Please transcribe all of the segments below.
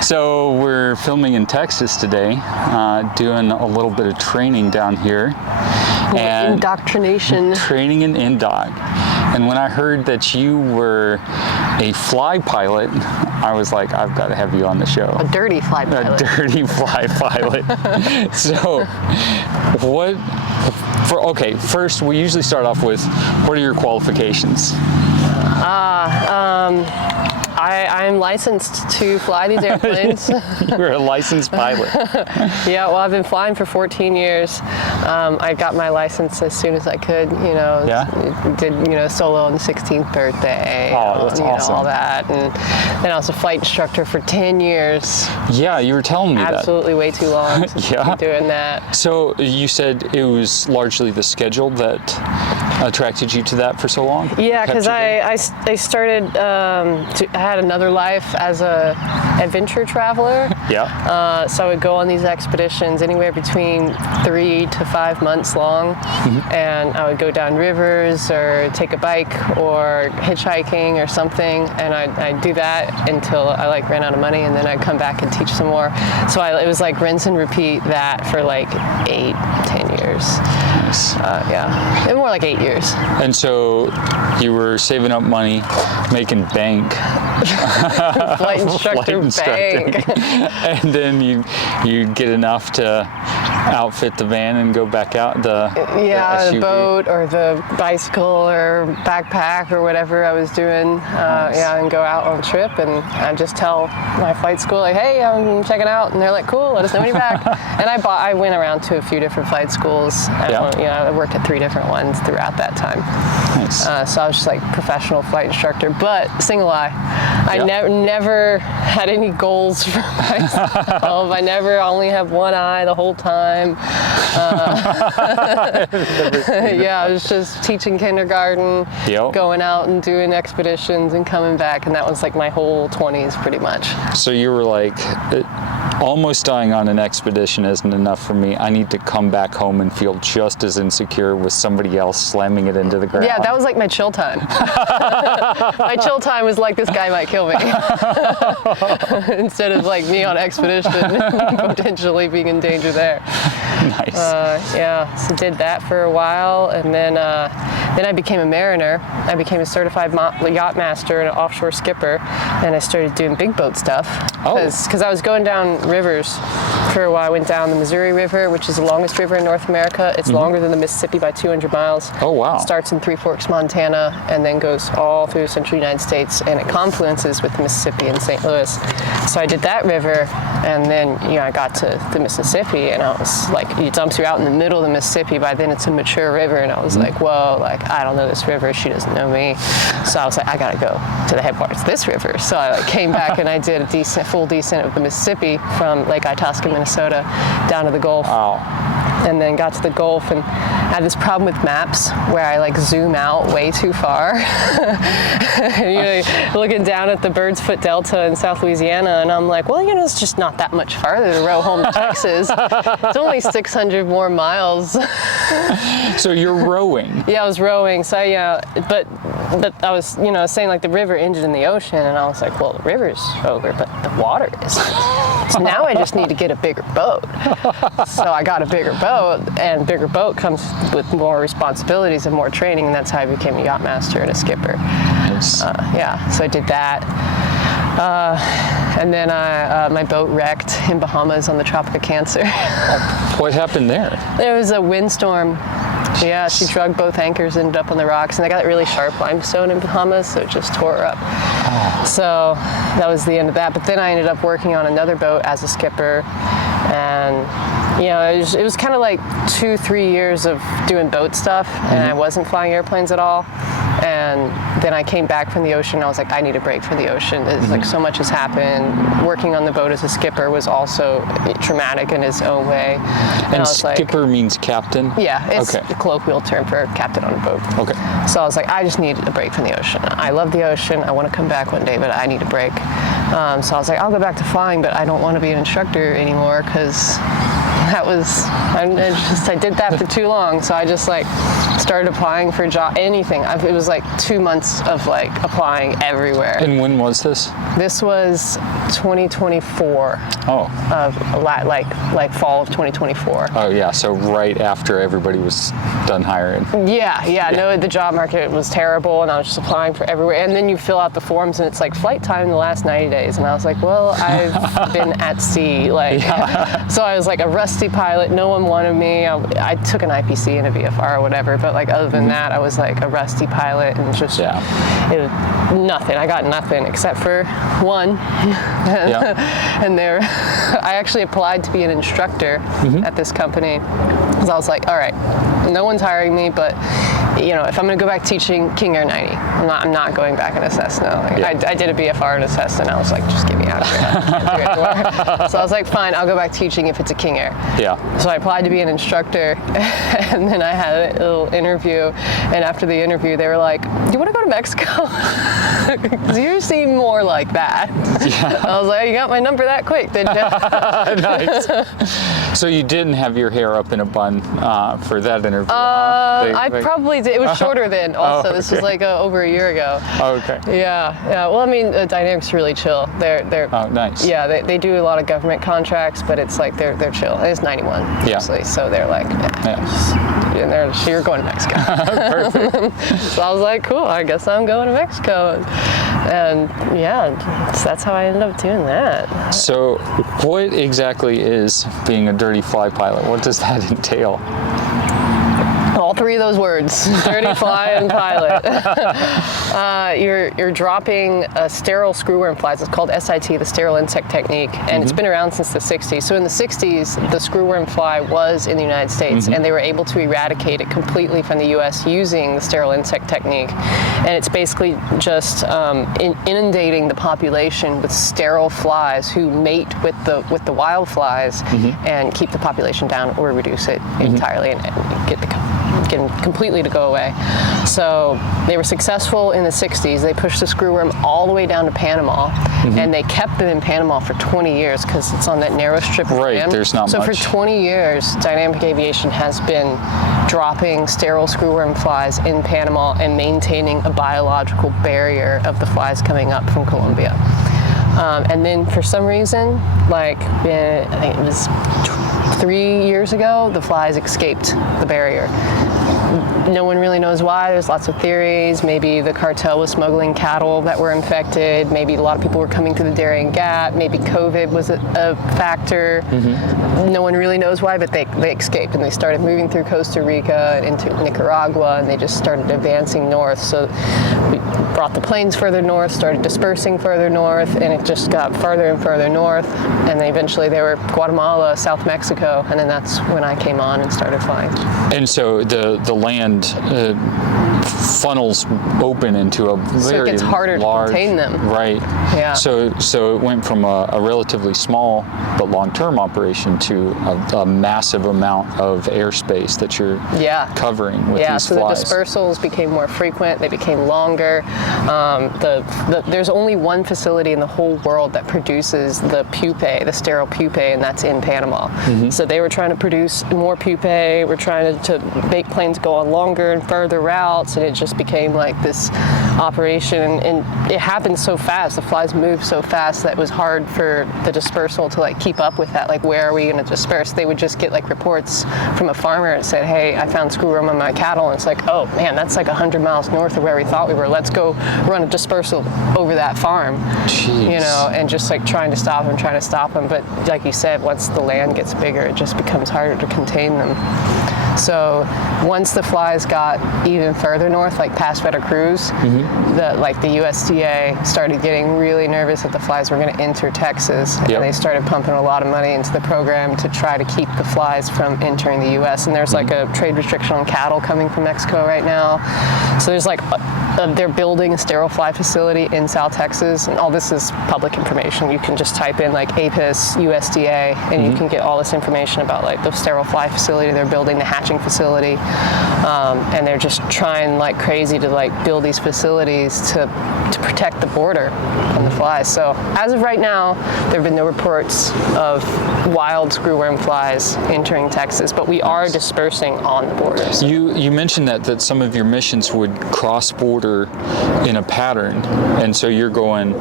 So we're filming in Texas today, doing a little bit of training down here. And indoctrination. Training in indoc. And when I heard that you were a fly pilot, I was like, I've got to have you on the show. A dirty fly pilot. A dirty fly pilot. So, okay, first we usually start off with, what are your qualifications? I'm licensed to fly these airplanes. You're a licensed pilot. Yeah, well, I've been flying for 14 years. I got my license as soon as I could, did, solo on the 16th birthday. Oh, that's awesome. All that. And then I was a flight instructor for 10 years. Yeah, you were telling me Absolutely way too long since Yeah. I've been doing that. So you said it was largely the schedule that attracted you to that for so long? Yeah, because I started, I had another life as a adventure traveler. Yeah. So I would go on these expeditions anywhere between 3 to 5 months long, and I would go down rivers or take a bike or hitchhiking or something, and I'd do that until I ran out of money, and then I'd come back and teach some more. So it was like rinse and repeat that for 8-10 years. Nice. Yeah, more like 8 years. And so you were saving up money, making bank. Flight instructor bank. And then you get enough to outfit the van and go back out the SUV. Boat or the bicycle or backpack or whatever I was doing. Nice. And go out on a trip, and I just tell my flight school, like, hey, I'm checking out, and they're like, cool, let us know when you're back. And I went around to a few different flight schools. I worked at 3 different ones throughout that time. Nice. So I was just like professional flight instructor, but single eye. I never had any goals for myself. I only have one eye the whole time. I was just teaching kindergarten, going out and doing expeditions and coming back, and that was like my whole 20s pretty much. So you were like, almost dying on an expedition isn't enough for me. I need to come back home and feel just as insecure with somebody else slamming it into the ground. Yeah, that was like my chill time. My chill time was like, this guy might kill me. Instead of like me on expedition, potentially being in danger there. Nice. So did that for a while, and then I became a mariner. I became a certified yacht master and an offshore skipper, and I started doing big boat stuff. Because I was going down rivers for a while. I went down the Missouri River, which is the longest river in North America. It's longer than the Mississippi by 200 miles. Oh, wow. It starts in Three Forks, Montana, and then goes all through the central United States, and it confluences with the Mississippi in St. Louis. So I did that river, and then I got to the Mississippi, and I was like, it dumps you out in the middle of the Mississippi. By then it's a mature river, and I was like, whoa, I don't know this river, she doesn't know me. So I was like, I gotta go to the headwaters of this river. So I came back and I did a full descent of the Mississippi from Lake Itasca, Minnesota, down to the Gulf. Wow. And then got to the Gulf, and I had this problem with maps where I zoom out way too far. Looking down at the Bird's Foot Delta in South Louisiana, and I'm like, well, it's just not that much farther to row home to Texas. It's only 600 more miles. So you're rowing? Yeah, I was rowing. So but I was saying the river ended in the ocean, and I was like, well, the river's over, but the water isn't. So now I just need to get a bigger boat. So I got a bigger boat, and bigger boat comes with more responsibilities and more training, and that's how I became a yacht master and a skipper. Nice. So I did that. And then my boat wrecked in Bahamas on the Tropic of Cancer. What happened there? There was a windstorm. Yeah, she drugged both anchors, ended up on the rocks, and they got that really sharp limestone in Bahamas, so it just tore her up. So that was the end of that. But then I ended up working on another boat as a skipper, and it was kind of like 2-3 years of doing boat stuff, and I wasn't flying airplanes at all. And then I came back from the ocean. I was like, I need a break from the ocean. It's so much has happened. Working on the boat as a skipper was also traumatic in its own way. And I was skipper means captain? Yeah, it's a colloquial term for captain on a boat. Okay. So I was like, I just need a break from the ocean. I love the ocean. I want to come back one day, but I need a break. So I was like, I'll go back to flying, but I don't want to be an instructor anymore because that was, I did that for too long. So I just like started applying for anything. It was like 2 months of like applying everywhere. And when was this? This was 2024. Oh. Like fall of 2024. Oh yeah, so right after everybody was done hiring. Yeah. No, the job market was terrible, and I was just applying for everywhere. And then you fill out the forms, and it's like flight time in the last 90 days. And I was like, well, I've been at sea, like, so I was like a rusty pilot. No one wanted me. I took an IPC and a VFR or whatever, but like other than that, I was like a rusty pilot, and just it was nothing. I got nothing except for one. And there, I actually applied to be an instructor at this company, because I was like, all right, no one's hiring me, but you know, if I'm going to go back teaching King Air 90, I'm not going back in a Cessna. Like, I did a BFR in a Cessna, and I was like, just get me out of here. I can't do it anymore. So I was like, fine, I'll go back teaching if it's a King Air. Yeah. So I applied to be an instructor, and then I had a little interview, and after the interview, they were like, do you want to go to Mexico? Because you seem more like that. Yeah. I was like, you got my number that quick, didn't you? Nice. So you didn't have your hair up in a bun for that interview? I probably did. It was shorter then. Also, okay. This was like over a year ago. Oh, okay. Yeah. Well, I mean, Dynamics really chill. They're. Oh, nice. Yeah, they do a lot of government contracts, but it's like they're chill. It's 91, obviously, so they're like, you're going to Mexico. Perfect. So I was like, cool. I guess I'm going to Mexico. And that's how I ended up doing that. So what exactly is being a dirty fly pilot? What does that entail? All three of those words, dirty fly and pilot. You're dropping sterile screwworm flies. It's called SIT, the Sterile Insect Technique, and it's been around since the 60s. So in the 60s, the screwworm fly was in the United States, and they were able to eradicate it completely from the U.S. using the Sterile Insect Technique. And it's basically just inundating the population with sterile flies who mate with the wild flies and keep the population down or reduce it entirely and get completely to go away. So they were successful in the 60s. They pushed the screwworm all the way down to Panama, and they kept them in Panama for 20 years because it's on that narrow strip of land. There's not much. So for 20 years, Dynamic Aviation has been dropping sterile screwworm flies in Panama and maintaining a biological barrier of the flies coming up from Colombia. And then for some reason, I think it was 3 years ago, the flies escaped the barrier. No one really knows why. There's lots of theories. Maybe the cartel was smuggling cattle that were infected. Maybe a lot of people were coming through the Darien Gap. Maybe COVID was a factor. No one really knows why, but they escaped, and they started moving through Costa Rica and into Nicaragua, and they just started advancing north. So we brought the planes further north, started dispersing further north, and it just got further and further north. And then eventually they were Guatemala, South Mexico, and then that's when I came on and started flying. And so the land funnels open into a very so it gets harder large, to contain them. Right. Yeah. So it went from a relatively small but long-term operation to a massive amount of airspace that you're covering with these flies. The dispersals became more frequent. They became longer. There's only one facility in the whole world that produces the pupae, the sterile pupae, and that's in Panama. So they were trying to produce more pupae. We're trying to make planes go on longer and further routes, and it just became like this operation, and it happened so fast. The flies moved so fast that it was hard for the dispersal to keep up with that. Where are we going to disperse? They would just get reports from a farmer and said, hey, I found screwworm on my cattle, and it's like, oh man, that's 100 miles north of where we thought we were. Let's go run a dispersal over that farm. Jeez. And just trying to stop them. But like you said, once the land gets bigger, it just becomes harder to contain them. So once the flies got even further north, past Veracruz, the USDA started getting really nervous that the flies were going to enter Texas, and they started pumping a lot of money into the program to try to keep the flies from entering the U.S. And there's a trade restriction on cattle coming from Mexico right now. So there's they're building a sterile fly facility in South Texas, and all this is public information. You can just type in like APIS, USDA, and you can get all this information about like the sterile fly facility they're building, the hatching facility, and they're just trying like crazy to like build these facilities to protect the border from the flies. So as of right now, there have been no reports of wild screwworm flies entering Texas, but we are dispersing on the border. So. You mentioned that some of your missions would cross border in a pattern, and so you're going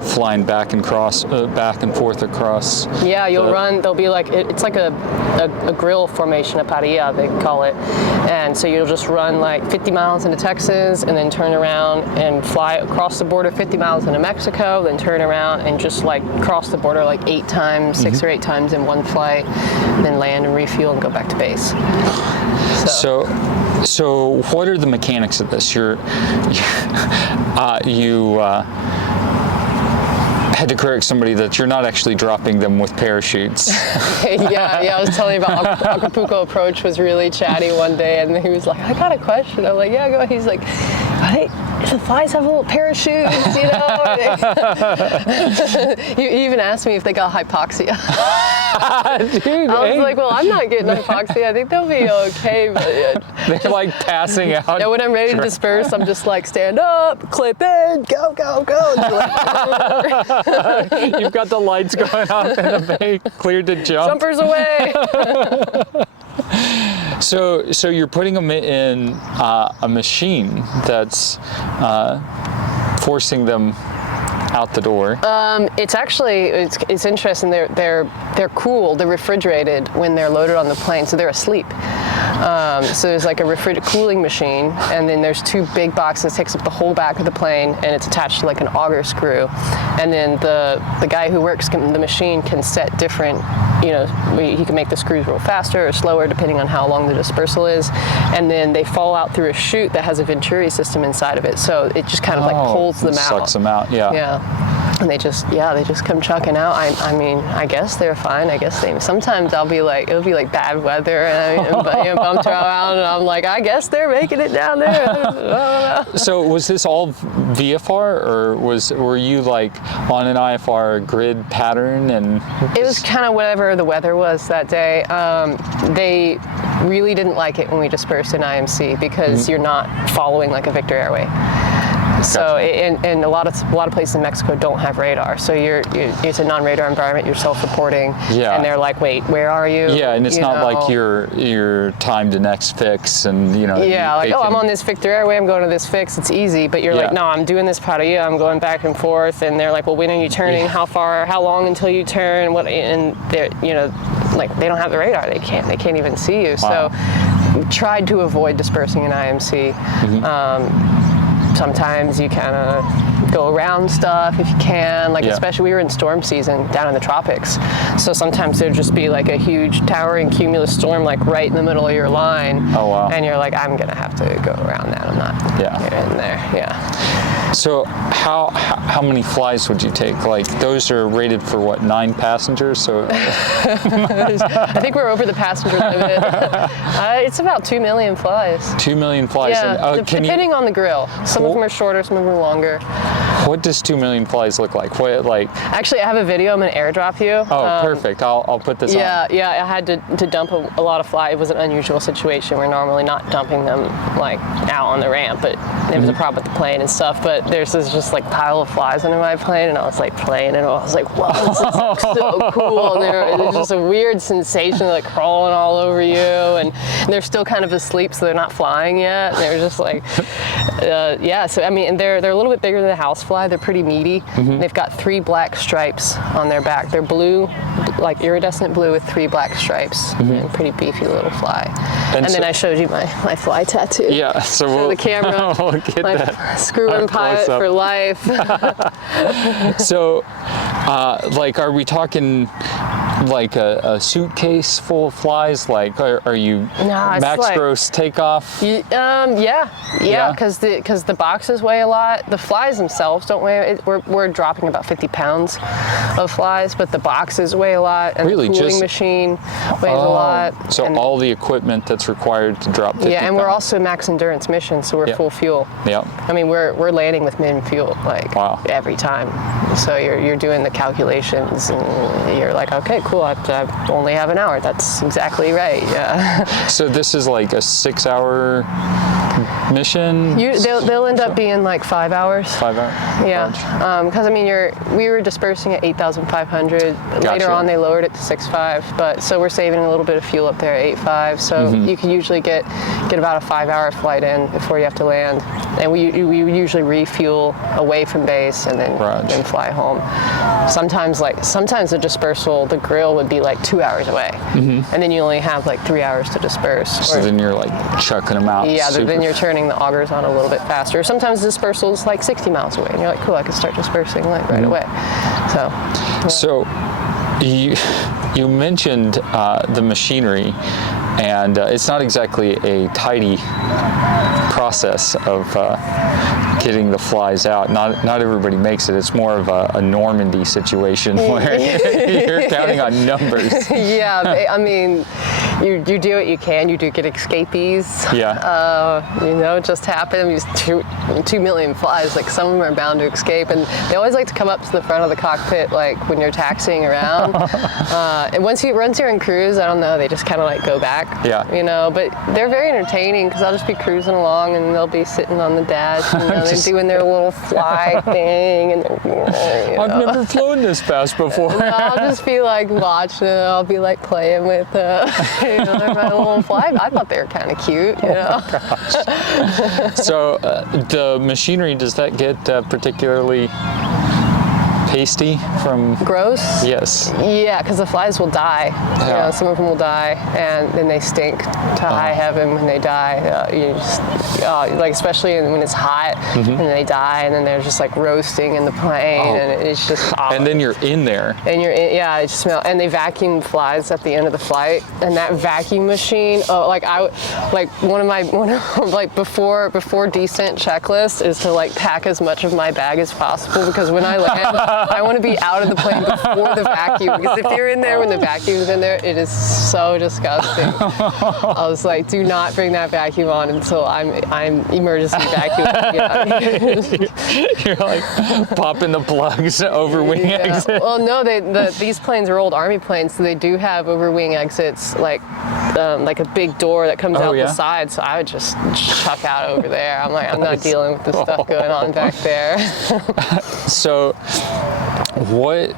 flying back and forth across. Yeah, you'll run. There'll be like it's like a grill formation, a parrilla they call it, and so you'll just run like 50 miles into Texas, and then turn around and fly across the border 50 miles into Mexico, then turn around and just like cross the border like 8 times, 6 or 8 times in one flight, then land and refuel and go back to base. So what are the mechanics of this? You had to correct somebody that you're not actually dropping them with parachutes. yeah, I was telling you about Acapulco approach was really chatty one day, and he was like, I got a question. I'm like, yeah, go ahead. He's like, hey, the flies have little parachutes, you know? He even asked me if they got hypoxia. Dude, I was like, well, I'm not getting hypoxia. I think they'll be okay. But they're like passing out. Yeah, when I'm ready to disperse, I'm just like, stand up, clip in, go, go, go. You've got the lights going off and the bay cleared to jump. Jumpers away. So you're putting them in a machine that's forcing them out the door. It's actually it's interesting. They're cooled, they're refrigerated when they're loaded on the plane, so they're asleep. So there's like a cooling machine, and then there's 2 big boxes, takes up the whole back of the plane, and it's attached to like an auger screw. And then the guy who works the machine can set different, he can make the screws roll faster or slower depending on how long the dispersal is. And then they fall out through a chute that has a Venturi system inside of it, so it just kind of like pulls them out. Sucks them out, yeah. Yeah. And they just come chucking out. I mean, I guess they're fine. I guess sometimes it'll be like bad weather, and bumped around, and I'm like, I guess they're making it down there. I don't know. So was this all VFR, or were you like on an IFR grid pattern? And it was kind of whatever the weather was that day. They really didn't like it when we dispersed in IMC because you're not following like a Victor Airway. So, and a lot of places in Mexico don't have radar. So it's a non-radar environment. You're self-reporting, and they're like, "Wait, where are you?" Yeah, and it's not like your time to next fix, and Yeah, like, I'm on this Victor Airway. I'm going to this fix. It's easy. But you're like, no, I'm doing this parrilla. I'm going back and forth, and they're like, well, when are you turning? How far? How long until you turn? What? And they're like they don't have the radar. They can't even see you. Wow. So, tried to avoid dispersing in IMC. Sometimes you kind of go around stuff if you can, like especially we were in storm season down in the tropics. So sometimes there'd just be like a huge towering cumulus storm like right in the middle of your line. Oh, wow. And you're like, I'm gonna have to go around that. I'm not in there. Yeah. So how many flies would you take? Like those are rated for what, 9 passengers? So I think we're over the passenger limit. It's about 2 million flies. 2 million flies. Yeah, And, depending on the grill. Some of them are shorter, some of them are longer. What does 2 million flies look like? Actually, I have a video I'm gonna airdrop you. Oh, perfect. I'll put this on. Yeah. I had to dump a lot of fly. It was an unusual situation. We're normally not dumping them like out on the ramp, but there was a problem with the plane and stuff. But there's this just like pile of flies under my plane, and I was like playing, and I was like, wow, this is like, so cool. And there's just a weird sensation, like crawling all over you, and they're still kind of asleep, so they're not flying yet. And they're just like, So I mean, they're a little bit bigger than a housefly. They're pretty meaty. They've got 3 black stripes on their back. They're blue, like iridescent blue with 3 black stripes. And pretty beefy little fly. And then I showed you my fly tattoo. Yeah. So the camera. We'll get my that. Screw-in pilot for life. So, like, are we talking like a suitcase full of flies? Like, are you max like, gross takeoff? Yeah, because the boxes weigh a lot. The flies themselves don't weigh. We're dropping about 50 pounds of flies, but the boxes weigh a lot, and Really? the cooling machine weighs a lot. So and, all the equipment that's required to drop 50 and we're pounds. also max endurance mission, so we're full fuel. Yep. I mean, we're landing with min fuel every time. So you're doing the calculations, and you're like, okay, cool. I only have an hour. That's exactly right. Yeah. So this is like a 6-hour mission? They'll end up being like 5 hours. 5 hours? Yeah, because I mean, we were dispersing at 8,500. Gotcha. Later on, they lowered it to 6.5. But so we're saving a little bit of fuel up there at 8.5. So you can usually get about a 5-hour flight in before you have to land. And we usually refuel away from base and then fly home. Sometimes the dispersal, the grill would be like 2 hours away, and then you only have like 3 hours to disperse. So then you're like chucking them out. Yeah, then you're turning the augers on a little bit faster. Sometimes the dispersal is like 60 miles away, and you're like, cool, I can start dispersing like right away. So you mentioned the machinery, and it's not exactly a tidy process of getting the flies out. Not everybody makes it. It's more of a Normandy situation where you're counting on numbers. Yeah, I mean, you do what you can. You do get escapees. Yeah. It just happened. These 2 million flies, like some of them are bound to escape, and they always like to come up to the front of the cockpit, like when you're taxiing around. And once you're in cruise, I don't know, they just kind of like go back. Yeah. But they're very entertaining because I'll just be cruising along and they'll be sitting on the dash. And, they're doing their little fly thing, and I've never flown this fast before. And I'll just be like watching it. I'll be like playing with my little fly. I thought they were kind of cute. So the machinery, does that get particularly pasty from gross? Yes. Yeah, because the flies will die. Yeah. Some of them will die, and then they stink to high heaven when they die. Like especially when it's hot, and they die, and then they're just like roasting in the plane, and it's just. And then you're in there. And you're in, it just smells. And they vacuum flies at the end of the flight, and that vacuum machine. One of my before descent checklist is to like pack as much of my bag as possible, because when I land, I want to be out of the plane before the vacuum, because if you're in there when the vacuum's in there, it is so disgusting. I was like, do not bring that vacuum on until I'm emergency vacuuming. You're like popping the plugs over wing exit. Well, no, these planes are old Army planes, so they do have over wing exits, like a big door that comes out the side. So I would just chuck out over there. I'm like, I'm not dealing with the stuff going on back there. So, what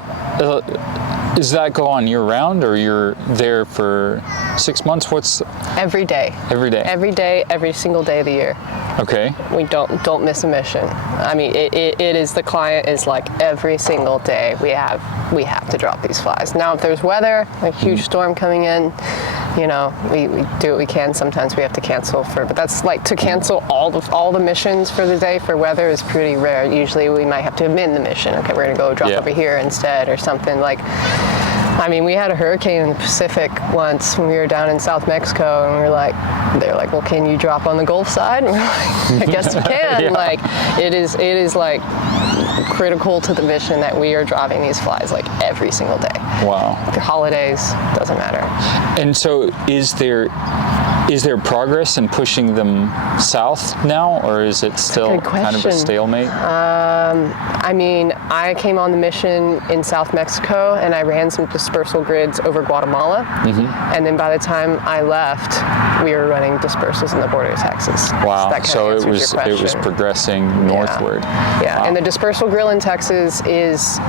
does that go on year round, or you're there for 6 months? What's every day? Every day. Every day, every single day of the year. Okay. We don't miss a mission. I mean, it is, the client is like every single day we have to drop these flies. Now, if there's weather, a huge storm coming in, we do what we can. Sometimes we have to cancel but that's like to cancel all the missions for the day for weather is pretty rare. Usually we might have to amend the mission. Okay, we're gonna go drop over here instead or something like. I mean, we had a hurricane in the Pacific once when we were down in South Mexico, and they're like, well, can you drop on the Gulf side? And we're like, I guess we can. Like, it is like critical to the mission that we are dropping these flies like every single day. Wow. The holidays, doesn't matter. And so is there progress in pushing them south now, or is it still kind of a stalemate? I mean, I came on the mission in South Mexico, and I ran some dispersal grids over Guatemala, and then by the time I left, we were running dispersals in the border of Texas. Wow! So it was progressing northward. Yeah, and the dispersal grill in Texas is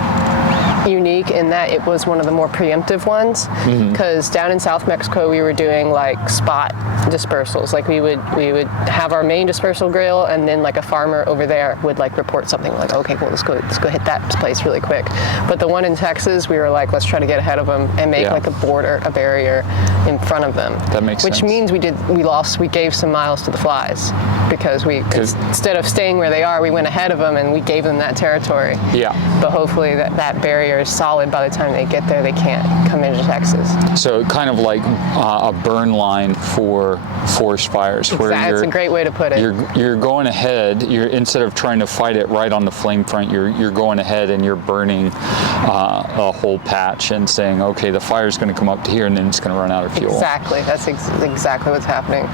unique in that it was one of the more preemptive ones, because down in South Mexico we were doing like spot dispersals. Like we would have our main dispersal grill, and then like a farmer over there would like report something like, okay, well, let's go hit that place really quick. But the one in Texas, we were like, let's try to get ahead of them and make like a barrier in front of them. That makes sense. Which means we gave some miles to the flies, because instead of staying where they are, we went ahead of them and we gave them that territory. Yeah. But hopefully that barrier barrier is solid by the time they get there, they can't come into Texas. So kind of like a burn line for forest fires, where That's a great way to put it. You're going ahead. Instead of trying to fight it right on the flame front, you're going ahead and you're burning a whole patch and saying, okay, the fire's going to come up to here and then it's going to run out of fuel. Exactly. That's exactly what's happening.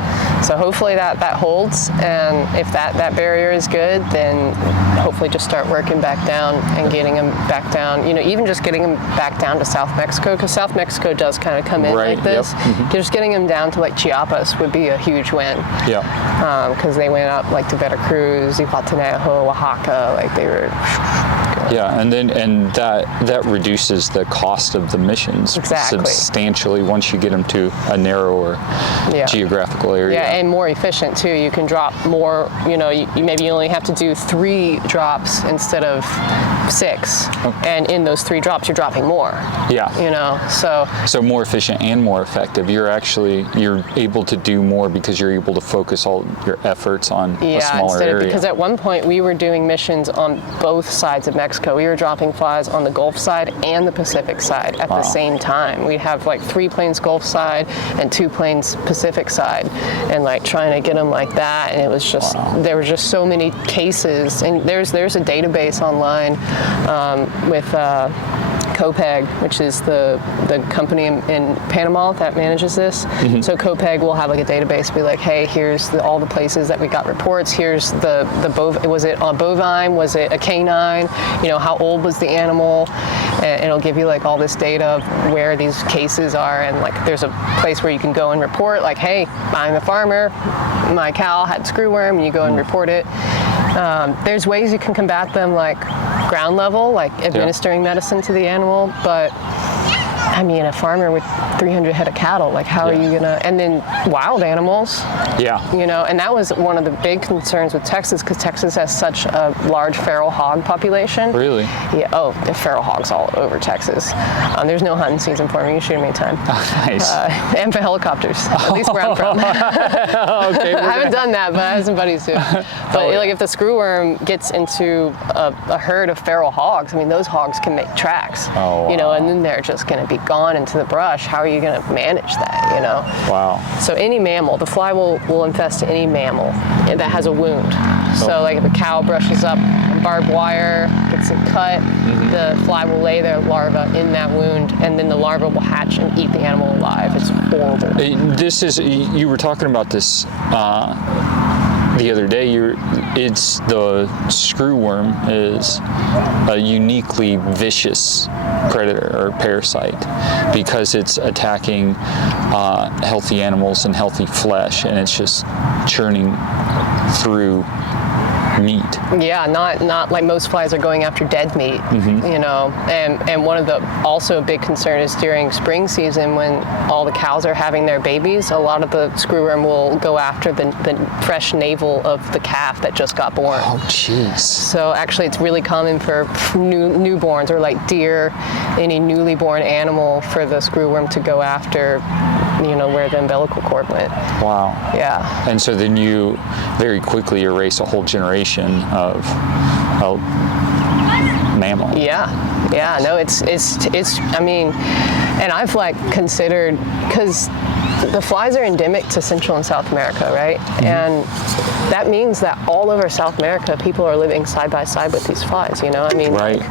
So hopefully that holds, and if that barrier is good, then hopefully just start working back down and getting them back down. Even just getting them back down to South Mexico, because South Mexico does kind of come in like this. Yep. Mm-hmm. Just getting them down to like Chiapas would be a huge win. Yeah. Because they went up like to Veracruz, Zihuatanejo, Oaxaca, like they were. Yeah, and that reduces the cost of the missions substantially once you get them to a narrower geographical area. Yeah, and more efficient too. You can drop more. Maybe you only have to do 3 drops instead of 6, and in those 3 drops, you're dropping more. Yeah. So more efficient and more effective. You're able to do more because you're able to focus all your efforts on a smaller area. Because at one point we were doing missions on both sides of Mexico. We were dropping flies on the Gulf side and the Pacific side at the same time. We'd have like 3 planes Gulf side and 2 planes Pacific side, and like trying to get them like that. And it was just there were just so many cases. And there's a database online with COPEG, which is the company in Panama that manages this. Mm-hmm. So COPEG will have like a database, be like, hey, here's all the places that we got reports. Here's was it a bovine? Was it a canine? How old was the animal? And it'll give you like all this data of where these cases are. And like there's a place where you can go and report, like, hey, I'm a farmer, my cow had screwworm, and you go and report it. There's ways you can combat them, like ground level, like administering medicine to the animal, but I mean, a farmer with 300 head of cattle, like how are you gonna, and then wild animals. Yeah. And that was one of the big concerns with Texas, because Texas has such a large feral hog population. Really? Yeah, the feral hogs all over Texas. There's no hunting season for them, you can shoot them anytime. Oh, nice. And for helicopters, at least where I'm from. Okay. I haven't done that, but I have some buddies who. But like if the screwworm gets into a herd of feral hogs, I mean, those hogs can make tracks. Oh, wow. And then they're just gonna be gone into the brush. How are you going to manage that, Wow. So any mammal, the fly will infest any mammal that has a wound. So like if a cow brushes up on barbed wire, gets it cut, the fly will lay their larva in that wound, and then the larva will hatch and eat the animal alive. It's horrible. You were talking about this the other day. It's the screwworm is a uniquely vicious predator or parasite, because it's attacking healthy animals and healthy flesh, and it's just churning through meat. Yeah, not like most flies are going after dead meat, and one of the also a big concern is during spring season when all the cows are having their babies, a lot of the screwworm will go after the fresh navel of the calf that just got born. Oh, jeez. So actually it's really common for newborns or like deer, any newly born animal, for the screwworm to go after where the umbilical cord went. Wow. Yeah. And so then you very quickly erase a whole generation of mammal. Yeah. Yeah. No, it's I mean, and I've like considered, because the flies are endemic to Central and South America, right? Mm-hmm. And that means that all over South America, people are living side by side with these flies, I mean, right.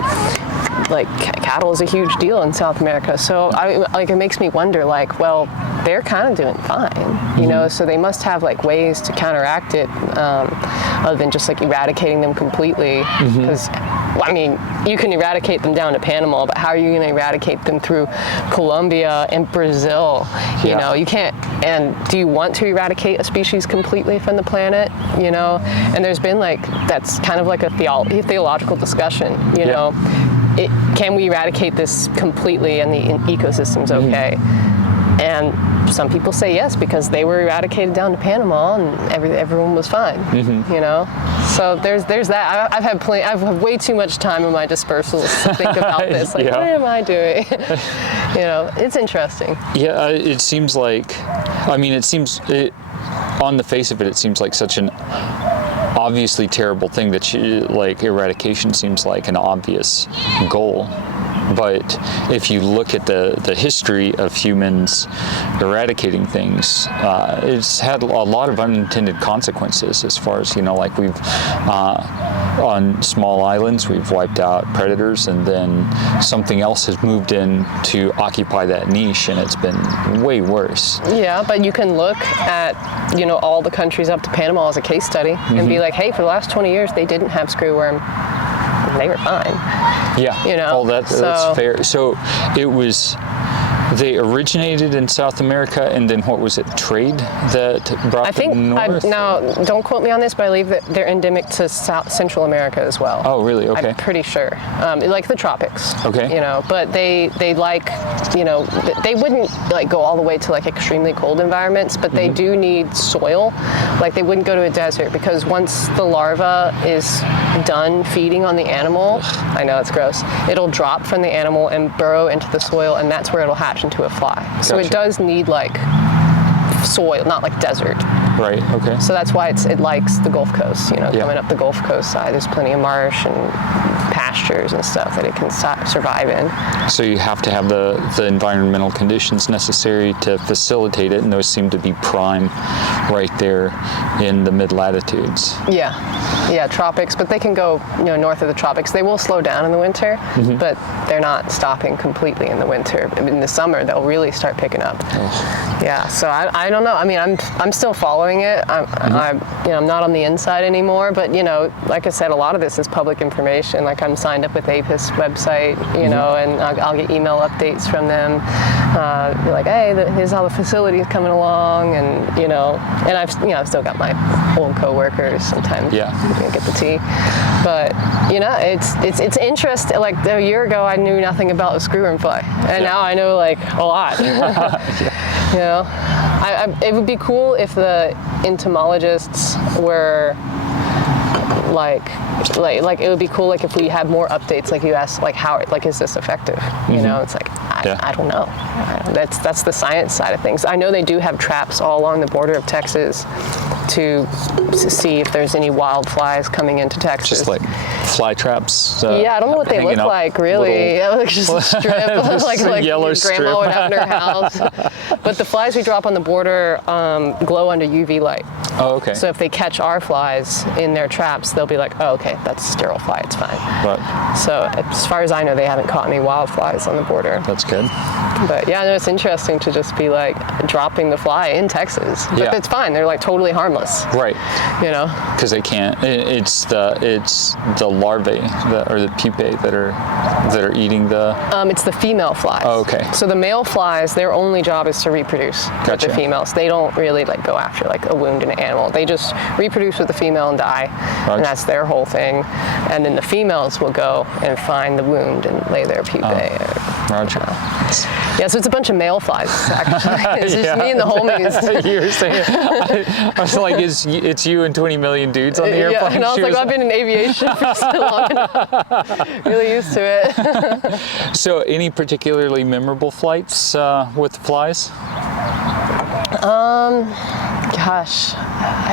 Like cattle is a huge deal in South America. So it makes me wonder, like, well, they're kind of doing fine, so they must have like ways to counteract it, other than just like eradicating them completely. Because I mean, you can eradicate them down to Panama, but how are you going to eradicate them through Colombia and Brazil? You can't. And do you want to eradicate a species completely from the planet? And there's been like, that's kind of like a theological discussion, can we eradicate this completely and the ecosystem's okay? And some people say yes, because they were eradicated down to Panama and everyone was fine. So there's that. I've had way too much time in my dispersals to think about this. Like, what am I doing? It's interesting. Yeah, it seems like, on the face of it, it seems like such an obviously terrible thing that eradication seems like an obvious goal. But if you look at the history of humans eradicating things, it's had a lot of unintended consequences as far as, like we've, on small islands, we've wiped out predators, and then something else has moved in to occupy that niche, and it's been way worse. Yeah, but you can look at, all the countries up to Panama as a case study and be like, hey, for the last 20 years, they didn't have screwworm. They were fine. Yeah. Oh, that's fair. So it was, they originated in South America, and then what was it, trade that brought them north? Now, don't quote me on this, but I believe that they're endemic to Central America as well. Oh, really? Okay. I'm pretty sure. Like the tropics. Okay. But they like, they wouldn't like go all the way to like extremely cold environments, but they do need soil. Like they wouldn't go to a desert, because once the larva is done feeding on the animal, I know it's gross, it'll drop from the animal and burrow into the soil, and that's where it'll hatch into a fly. So it does need like soil, not like desert. Right, okay. So that's why it likes the Gulf Coast, coming up the Gulf Coast side. There's plenty of marsh and pastures and stuff that it can survive in. So you have to have the environmental conditions necessary to facilitate it, and those seem to be prime right there in the mid-latitudes. Yeah, tropics, but they can go north of the tropics. They will slow down in the winter, but they're not stopping completely in the winter. In the summer, they'll really start picking up. Yeah, so I don't know. I mean, I'm still following it. I'm not on the inside anymore, but like I said, a lot of this is public information. Like I'm signed up with APIS website, and I'll get email updates from them. Be like, hey, here's how the facility is coming along, and and I've still got my old coworkers sometimes. Yeah. Get the tea, but it's interesting. Like a year ago, I knew nothing about the screwworm fly, and now I know like a lot. It would be cool if the entomologists were like it would be cool like if we had more updates, like you asked, like how is this effective? It's like I don't know. That's the science side of things. I know they do have traps all along the border of Texas to see if there's any wild flies coming into Texas. Just like fly traps. I don't know what they look like really. Like just a strip, like yellow your strip. grandma would have in her house. But the flies we drop on the border glow under UV light. Oh, okay. So if they catch our flies in their traps, they'll be like, oh, okay, that's a sterile fly, it's fine. Right. So as far as I know, they haven't caught any wild flies on the border. That's good. But yeah, no, it's interesting to just be like dropping the fly in Texas. But it's fine. They're like totally harmless. Right. Because they can't. It's the larvae or the pupae that are eating the. It's the female flies. Oh, okay. So the male flies, their only job is to reproduce with the females. They don't really like go after like a wound in an animal. They just reproduce with the female and die, and that's their whole thing. And then the females will go and find the wound and lay their pupae. Roger. Yeah, so it's a bunch of male flies, actually. It's just me and the homies. You were saying, I was like, it's you and 20 million dudes on the airplane? Yeah, and I was like, I've been in aviation for so long enough. Really used to it. So any particularly memorable flights with the flies? Gosh,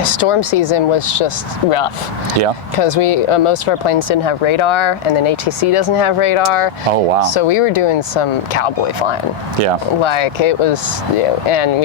storm season was just rough. Yeah. Because most of our planes didn't have radar, and then ATC doesn't have radar. Oh, wow. So we were doing some cowboy flying. Yeah. Like it was, and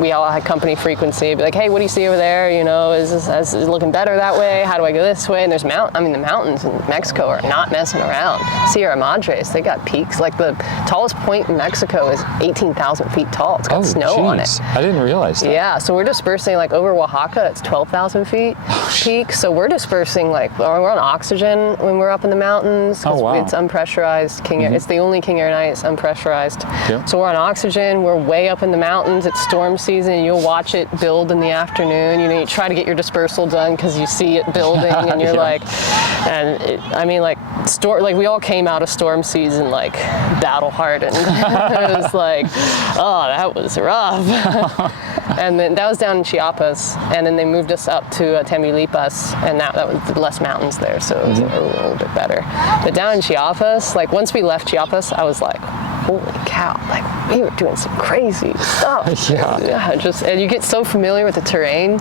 we all had company frequency. Be like, hey, what do you see over there? Is it looking better that way? How do I go this way? And there's the mountains in Mexico are not messing around. Sierra Madres, they got peaks. Like the tallest point in Mexico is 18,000 feet tall. It's got snow on it. I didn't realize that. Yeah, so we're dispersing like over Oaxaca, it's 12,000 feet peak. So we're dispersing we're on oxygen when we're up in the mountains. Oh, wow. It's unpressurized King Air. It's the only King Air night, it's unpressurized. Yeah. So we're on oxygen, we're way up in the mountains, it's storm season, and you'll watch it build in the afternoon. You try to get your dispersal done because you see it building and you're we all came out of storm season like battle hardened. It was like, oh, that was rough. And then that was down in Chiapas, and then they moved us up to Tamaulipas, and that was less mountains there, so it was a little bit better. But down in Chiapas, like once we left Chiapas, I was like, holy cow, like we were doing some crazy stuff. Yeah. Just, and you get so familiar with the terrain,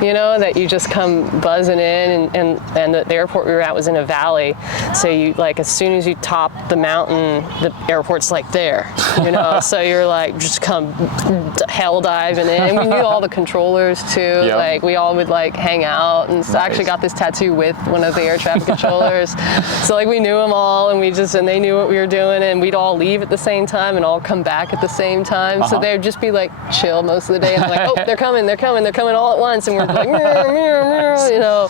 you know, that you just come buzzing in, and the airport we were at was in a valley, so you, like, as soon as you top the mountain, the airport's like there, you know, so you're like, just come hell diving in, and we knew all the controllers too, like we all would like hang out, and I actually got this tattoo with one of the air traffic controllers, so like we knew them all, and and they knew what we were doing, and we'd all leave at the same time and all come back at the same time, so they'd just be like chill most of the day, and like, oh, they're coming all at once, and we're like, you know,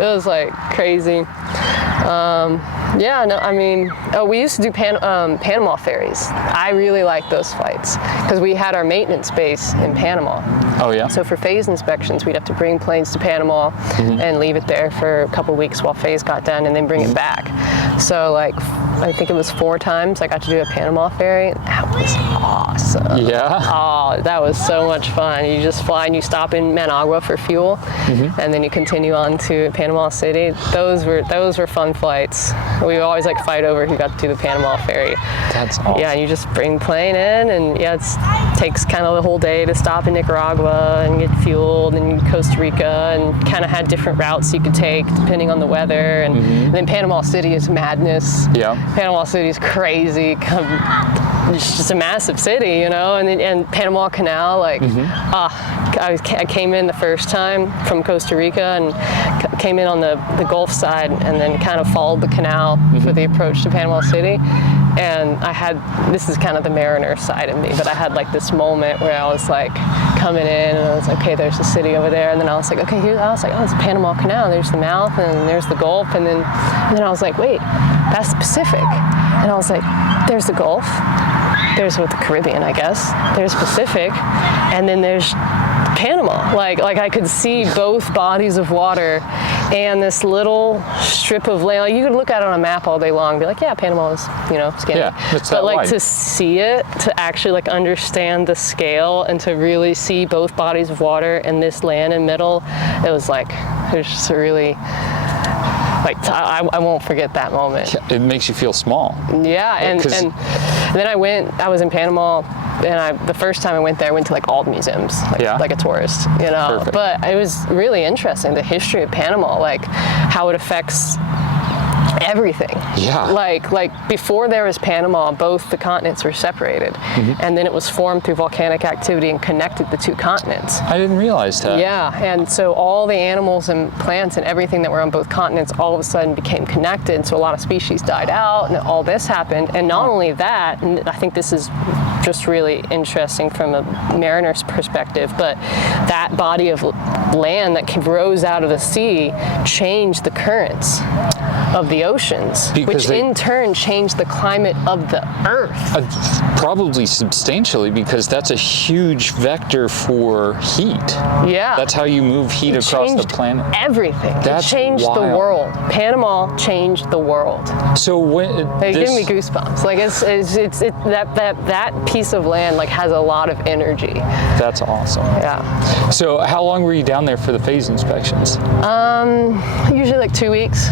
it was like crazy. Yeah, no, I mean, we used to do Panama ferries. I really liked those flights because we had our maintenance base in Panama. Oh, yeah? So for phase inspections, we'd have to bring planes to Panama and leave it there for a couple weeks while phase got done, and then bring it back. So like, I think it was 4 times I got to do a Panama ferry. That was awesome. Yeah? Oh, that was so much fun. You just fly and you stop in Managua for fuel, and then you continue on to Panama City. Those were fun flights. We would always like fight over who got to do the Panama ferry. That's awesome. Yeah, and you just bring plane in, and it takes kind of the whole day to stop in Nicaragua and get fueled, and Costa Rica, and kind of had different routes you could take depending on the weather. And then Panama City is madness. Yeah. Panama City is crazy. It's just a massive city, you know, and Panama Canal, like, I came in the first time from Costa Rica and came in on the Gulf side, and then kind of followed the canal for the approach to Panama City. And this is kind of the mariner side of me, but I had like this moment where I was like coming in, and I was like, okay, there's the city over there, and then I was like, okay, oh, it's the Panama Canal, there's the mouth, and there's the Gulf, and then I was like, wait, that's the Pacific, and I was like, there's the Gulf, there's the Caribbean, I guess, there's Pacific, and then there's Panama. Like I could see both bodies of water and this little strip of land. Like, you could look at it on a map all day long and be like, yeah, Panama is, you know, skinny. Yeah, it's but like wide. To see it, to actually like understand the scale, and to really see both bodies of water and this land in the middle, it was just a really, like, I won't forget that moment. It makes you feel small. Yeah, and then I was in Panama, and the first time I went there, I went to like all the museums, like a tourist, you know. Perfect. But it was really interesting, the history of Panama, like how it affects everything. Yeah. Like before there was Panama, both the continents were separated, and then it was formed through volcanic activity and connected the 2 continents. I didn't realize that. Yeah, and so all the animals and plants and everything that were on both continents all of a sudden became connected, so a lot of species died out, and all this happened. And not only that, and I think this is just really interesting from a mariner's perspective, but that body of land that rose out of the sea changed the currents of the oceans, which in turn changed the climate of the earth. Probably substantially, because that's a huge vector for heat. Yeah. That's how you move heat across the planet. Everything. That's it changed wild. the world. Panama changed the world. So when They give me goosebumps. Like that piece of land like has a lot of energy. That's awesome. Yeah. So how long were you down there for the phase inspections? Usually like 2 weeks.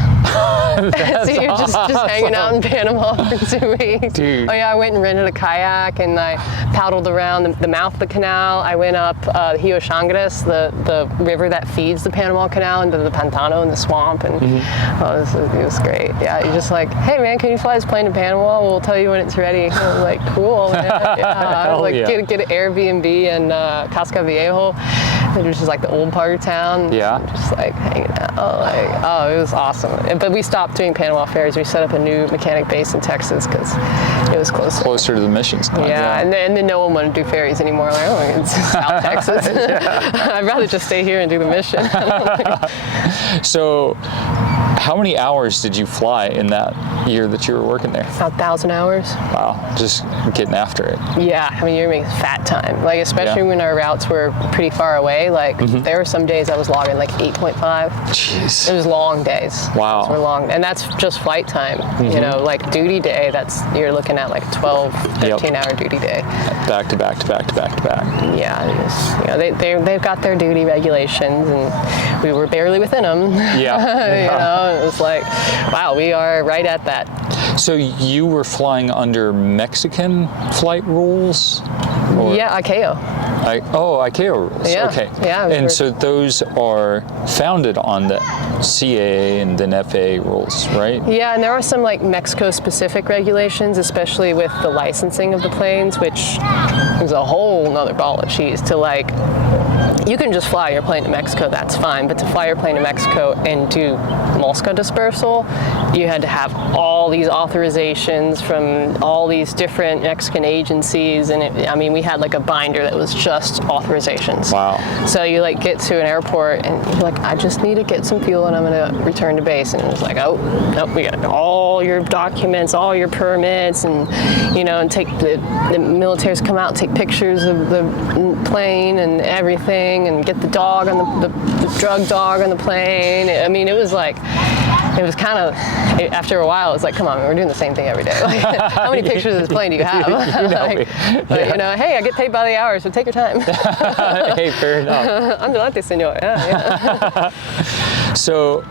So you're just hanging out in Panama for 2 weeks. Dude. Oh yeah, I went and rented a kayak, and I paddled around the mouth of the canal. I went up the Rio Changres, the river that feeds the Panama Canal, into the Pantano and the swamp, and it was great. Yeah, you're just like, hey man, can you fly this plane to Panama? We'll tell you when it's ready. And I was like, cool, man. Yeah, I was like, get an Airbnb in Casca Viejo, which is just like the old part of town. Yeah. Just like hanging out. It was awesome. But we stopped doing Panama ferries. We set up a new mechanic base in Texas because it was closer To the missions. Yeah, and then no one wanted to do ferries anymore. Like, oh, it's South Texas. I'd rather just stay here and do the mission. So How many hours did you fly in that year that you were working there? About 1,000 hours. Wow, just getting after it. Yeah, I mean, you're making fat time. Like, especially when our routes were pretty far away. Like, there were some days I was logging like 8.5. Jeez. It was long days. Wow. Those were long, and that's just flight time. You know, like duty day, you're looking at like 12, 15-hour duty day. Back to back to back to back to back. Yeah, they've got their duty regulations, and we were barely within them. Yeah. You know, it was like, wow, we are right at that. So you were flying under Mexican flight rules? Or? Yeah, ICAO. ICAO rules. Yeah. Okay. Yeah. And so those are founded on the CAA and then FAA rules, right? Yeah, and there are some like Mexico-specific regulations, especially with the licensing of the planes, which is a whole nother ball of cheese to like. You can just fly your plane to Mexico, that's fine, but to fly your plane to Mexico and do Mosca dispersal, you had to have all these authorizations from all these different Mexican agencies, and we had like a binder that was just authorizations. Wow. So you like get to an airport and you're like, I just need to get some fuel and I'm gonna return to base, and it's like, oh, nope, we got all your documents, all your permits, and and take the militaries come out, take pictures of the plane and everything, and get the dog on the drug dog on the plane. I mean, it was like, it was kind of, after a while, it was like, come on, we're doing the same thing every day. Like, how many pictures of this plane do you have? Hey, I get paid by the hour, so take your time. Hey, fair enough. Andalante, senor. Yeah. So,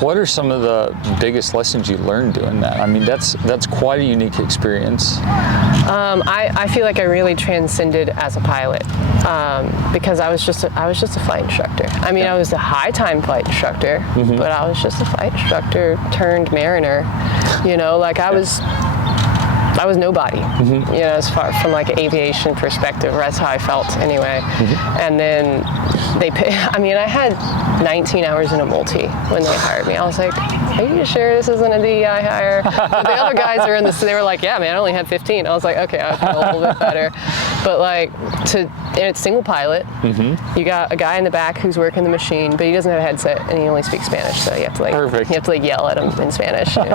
what are some of the biggest lessons you learned doing that? I mean, that's quite a unique experience. I feel like I really transcended as a pilot because I was just a flight instructor. I mean, I was a high time flight instructor, but I was just a flight instructor turned mariner. Like I was nobody. As far from like an aviation perspective, that's how I felt anyway. And then I had 19 hours in a multi when they hired me. I was like, are you sure this isn't a DEI hire? But the other guys are they were like, yeah, man, I only had 15. I was like, okay, I feel a little bit better. But like, and it's single pilot. You got a guy in the back who's working the machine, but he doesn't have a headset and he only speaks Spanish, so you have to like, Perfect. you have to like yell at him in Spanish. He's like,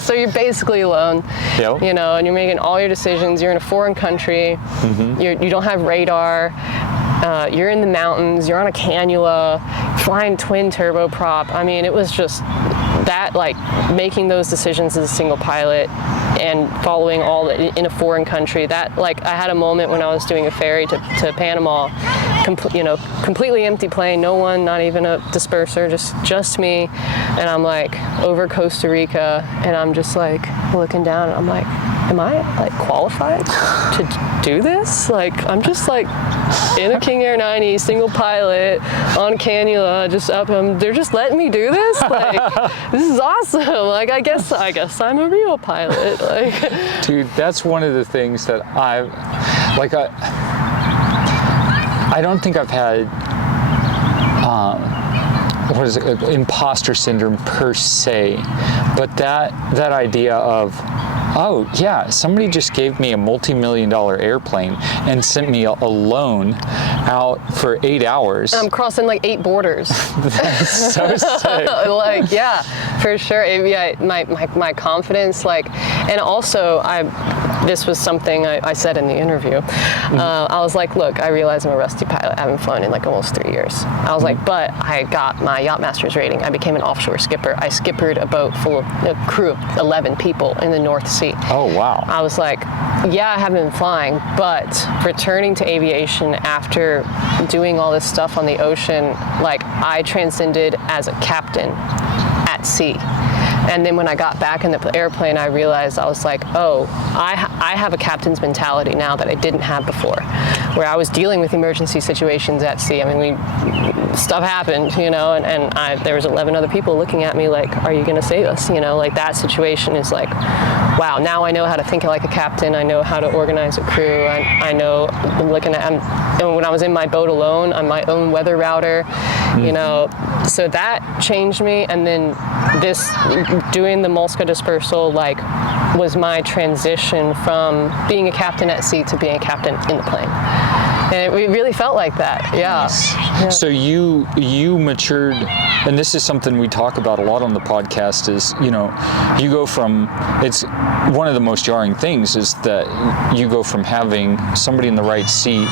so you're basically alone. Yep. And you're making all your decisions. You're in a foreign country. You don't have radar. You're in the mountains. You're on a cannula, flying twin turboprop. I mean, it was just that, like, making those decisions as a single pilot and following all that in a foreign country. That, like, I had a moment when I was doing a ferry to Panama, completely empty plane, no one, not even a disperser, just me. And I'm like over Costa Rica, and I'm just like looking down, and I'm like, am I like qualified to do this? Like, I'm just like in a King Air 90 single pilot on cannula, just up. They're just letting me do this. Like, this is awesome. Like, I guess I'm a real pilot. Like, dude, that's one of the things that I don't think I've had imposter syndrome per se, but that idea of, oh yeah, somebody just gave me a multi-million-dollar airplane and sent me alone out for 8 hours. I'm crossing like 8 borders. That's so sick. Like, yeah, for sure. Yeah, my confidence, like, and also this was something I said in the interview. I was like, look, I realize I'm a rusty pilot. I haven't flown in like almost 3 years. I was like, but I got my yacht master's rating. I became an offshore skipper. I skippered a boat full of a crew of 11 people in the North Sea. Oh, wow. I was like, yeah, I haven't been flying, but returning to aviation after doing all this stuff on the ocean, like, I transcended as a captain at sea. And then when I got back in the airplane, I realized, I was like, oh, I have a captain's mentality now that I didn't have before, where I was dealing with emergency situations at sea. I mean, stuff happened, and there was 11 other people looking at me like, are you going to save us? Like, that situation is like, wow, now I know how to think like a captain. I know how to organize a crew. I know, I'm looking at, and when I was in my boat alone, I'm my own weather router, so that changed me. And then doing the Mosca dispersal, like, was my transition from being a captain at sea to being a captain in the plane. And it really felt like that. Yeah. So you matured, and this is something we talk about a lot on the podcast, is, you know, you go from, it's one of the most jarring things is that you go from having somebody in the right seat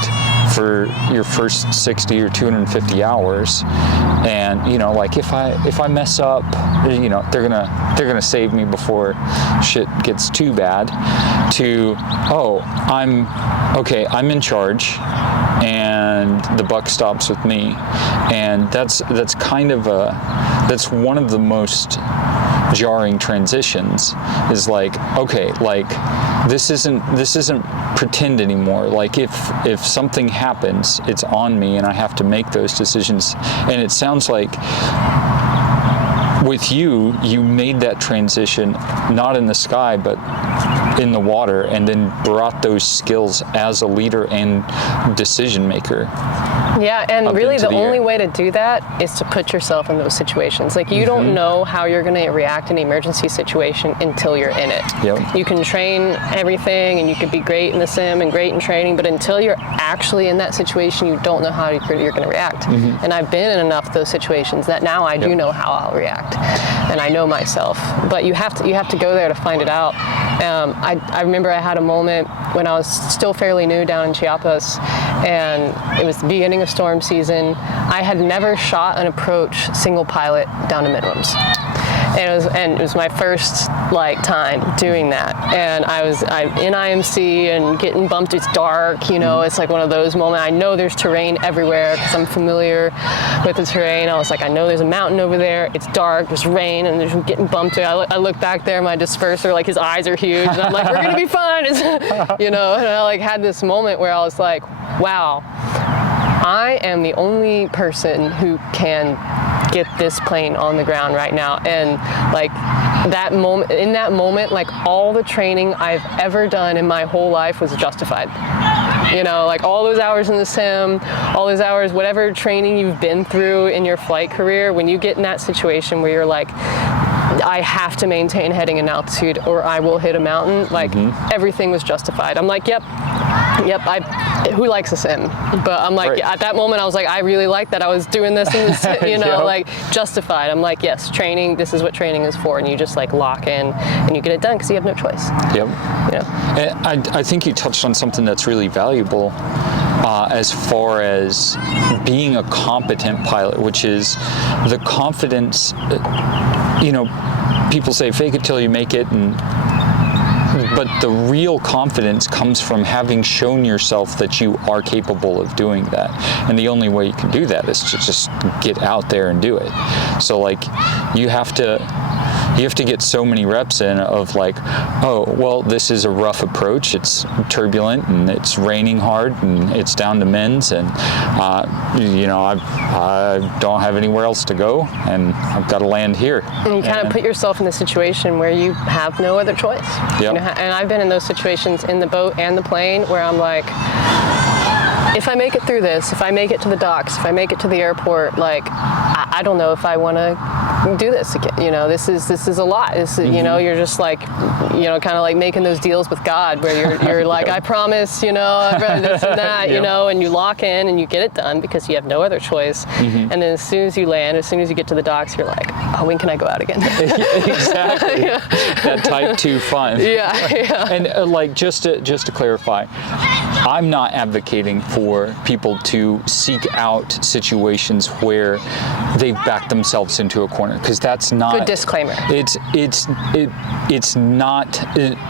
for your first 60 or 250 hours, and, you know, like if I mess up, you know, they're gonna save me before shit gets too bad, to, oh, I'm in charge and the buck stops with me. And that's kind of that's one of the most jarring transitions, is like, okay, like this isn't pretend anymore. Like if something happens, it's on me and I have to make those decisions. And it sounds like with you made that transition not in the sky but in the water, and then brought those skills as a leader and decision maker. Yeah, and really the only air. way to do that is to put yourself in those situations. Like, you don't know how you're going to react in an emergency situation until you're in it. Yep. You can train everything and you could be great in the sim and great in training, but until you're actually in that situation, you don't know how you're going to react. And I've been in enough of those situations that now I do know how I'll react, and I know myself. But you have to go there to find it out. I remember I had a moment when I was still fairly new down in Chiapas, and it was the beginning of storm season. I had never shot an approach single pilot down to minimums. And it was my first time doing that, and I'm in IMC and getting bumped. It's dark, you know. It's like one of those moments. I know there's terrain everywhere because I'm familiar with the terrain. I was like, I know there's a mountain over there. It's dark. There's rain, and there's getting bumped. I look back there, my disperser, like his eyes are huge, and I'm like, we're gonna be fine, you know. And I had this moment where I was like, wow, I am the only person who can get this plane on the ground right now. And in that moment, all the training I've ever done in my whole life was justified. You know, all those hours in the sim, all those hours, whatever training you've been through in your flight career, when you get in that situation where you're like, I have to maintain heading and altitude or I will hit a mountain, everything was justified. I'm like, yep, who likes a sim? But I'm like, at that moment I was like, I really like that I was doing this in the sim, you know, justified. I'm like, yes, training, this is what training is for, and you just lock in and you get it done because you have no choice. Yep. Yeah. And I think you touched on something that's really valuable as far as being a competent pilot, which is the confidence. You know, people say fake it till you make it, but the real confidence comes from having shown yourself that you are capable of doing that. And the only way you can do that is to just get out there and do it. So you have to get so many reps in of oh, well, this is a rough approach. It's turbulent and it's raining hard and it's down to mins, and you know, I don't have anywhere else to go and I've got to land here. And you kind of put yourself in the situation where you have no other choice. Yep. You know, and I've been in those situations in the boat and the plane where I'm like, if I make it through this, if I make it to the docks, if I make it to the airport, I don't know if I want to do this again. You know, this is a lot. You know, you're just you know, kind of making those deals with God where you're like, I promise, you know, I'd rather this and that, you know, and you lock in and you get it done because you have no other choice. And then as soon as you land, as soon as you get to the docks, you're like, oh, when can I go out again? Exactly. That type 2 fun. Yeah. And just to clarify, I'm not advocating for people to seek out situations where they've backed themselves into a corner, because that's not. Good disclaimer. It's not.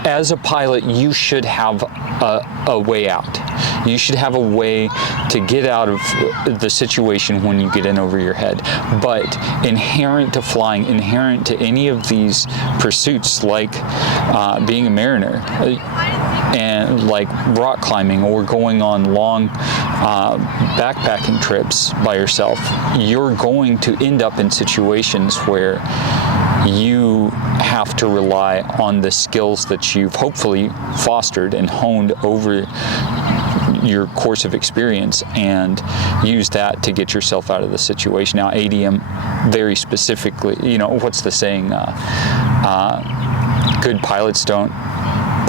As a pilot, you should have a way out. You should have a way to get out of the situation when you get in over your head. But inherent to flying, inherent to any of these pursuits, like being a mariner, and rock climbing or going on long backpacking trips by yourself, you're going to end up in situations where you have to rely on the skills that you've hopefully fostered and honed over your course of experience, and use that to get yourself out of the situation. Now, ADM very specifically, you know, what's the saying? Good pilots don't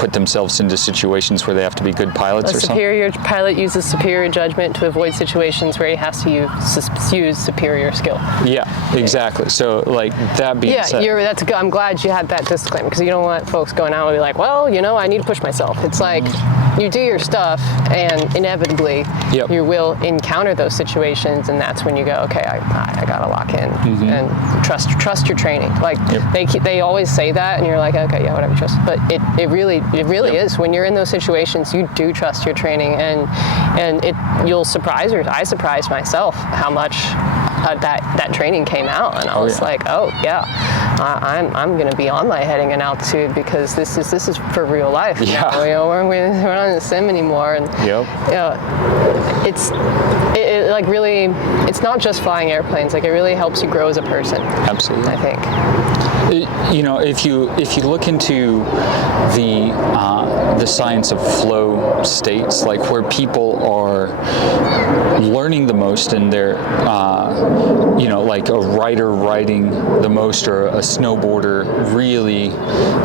put themselves into situations where they have to be good pilots A or something? superior pilot uses superior judgment to avoid situations where he has to use superior skill. Yeah, exactly. So like that being said. That's good. I'm glad you had that disclaimer, because you don't want folks going out and be like, well, I need to push myself. It's like you do your stuff, and inevitably you will encounter those situations, and that's when you go, okay, I gotta lock in and trust your training. Like they always say that, and you're like, okay, yeah, whatever, trust. But it really is, when you're in those situations, you do trust your training, and you'll surprise I surprised myself how much that training came out, and I was like, oh yeah, I'm going to be on my heading in altitude, because this is for real life. Yeah. Now, we're not in the sim anymore, and it like really, it's not just flying airplanes. Like, it really helps you grow as a person. Absolutely. I think. If you look into the science of flow states, like where people are learning the most, and they're like a rider riding the most, or a snowboarder really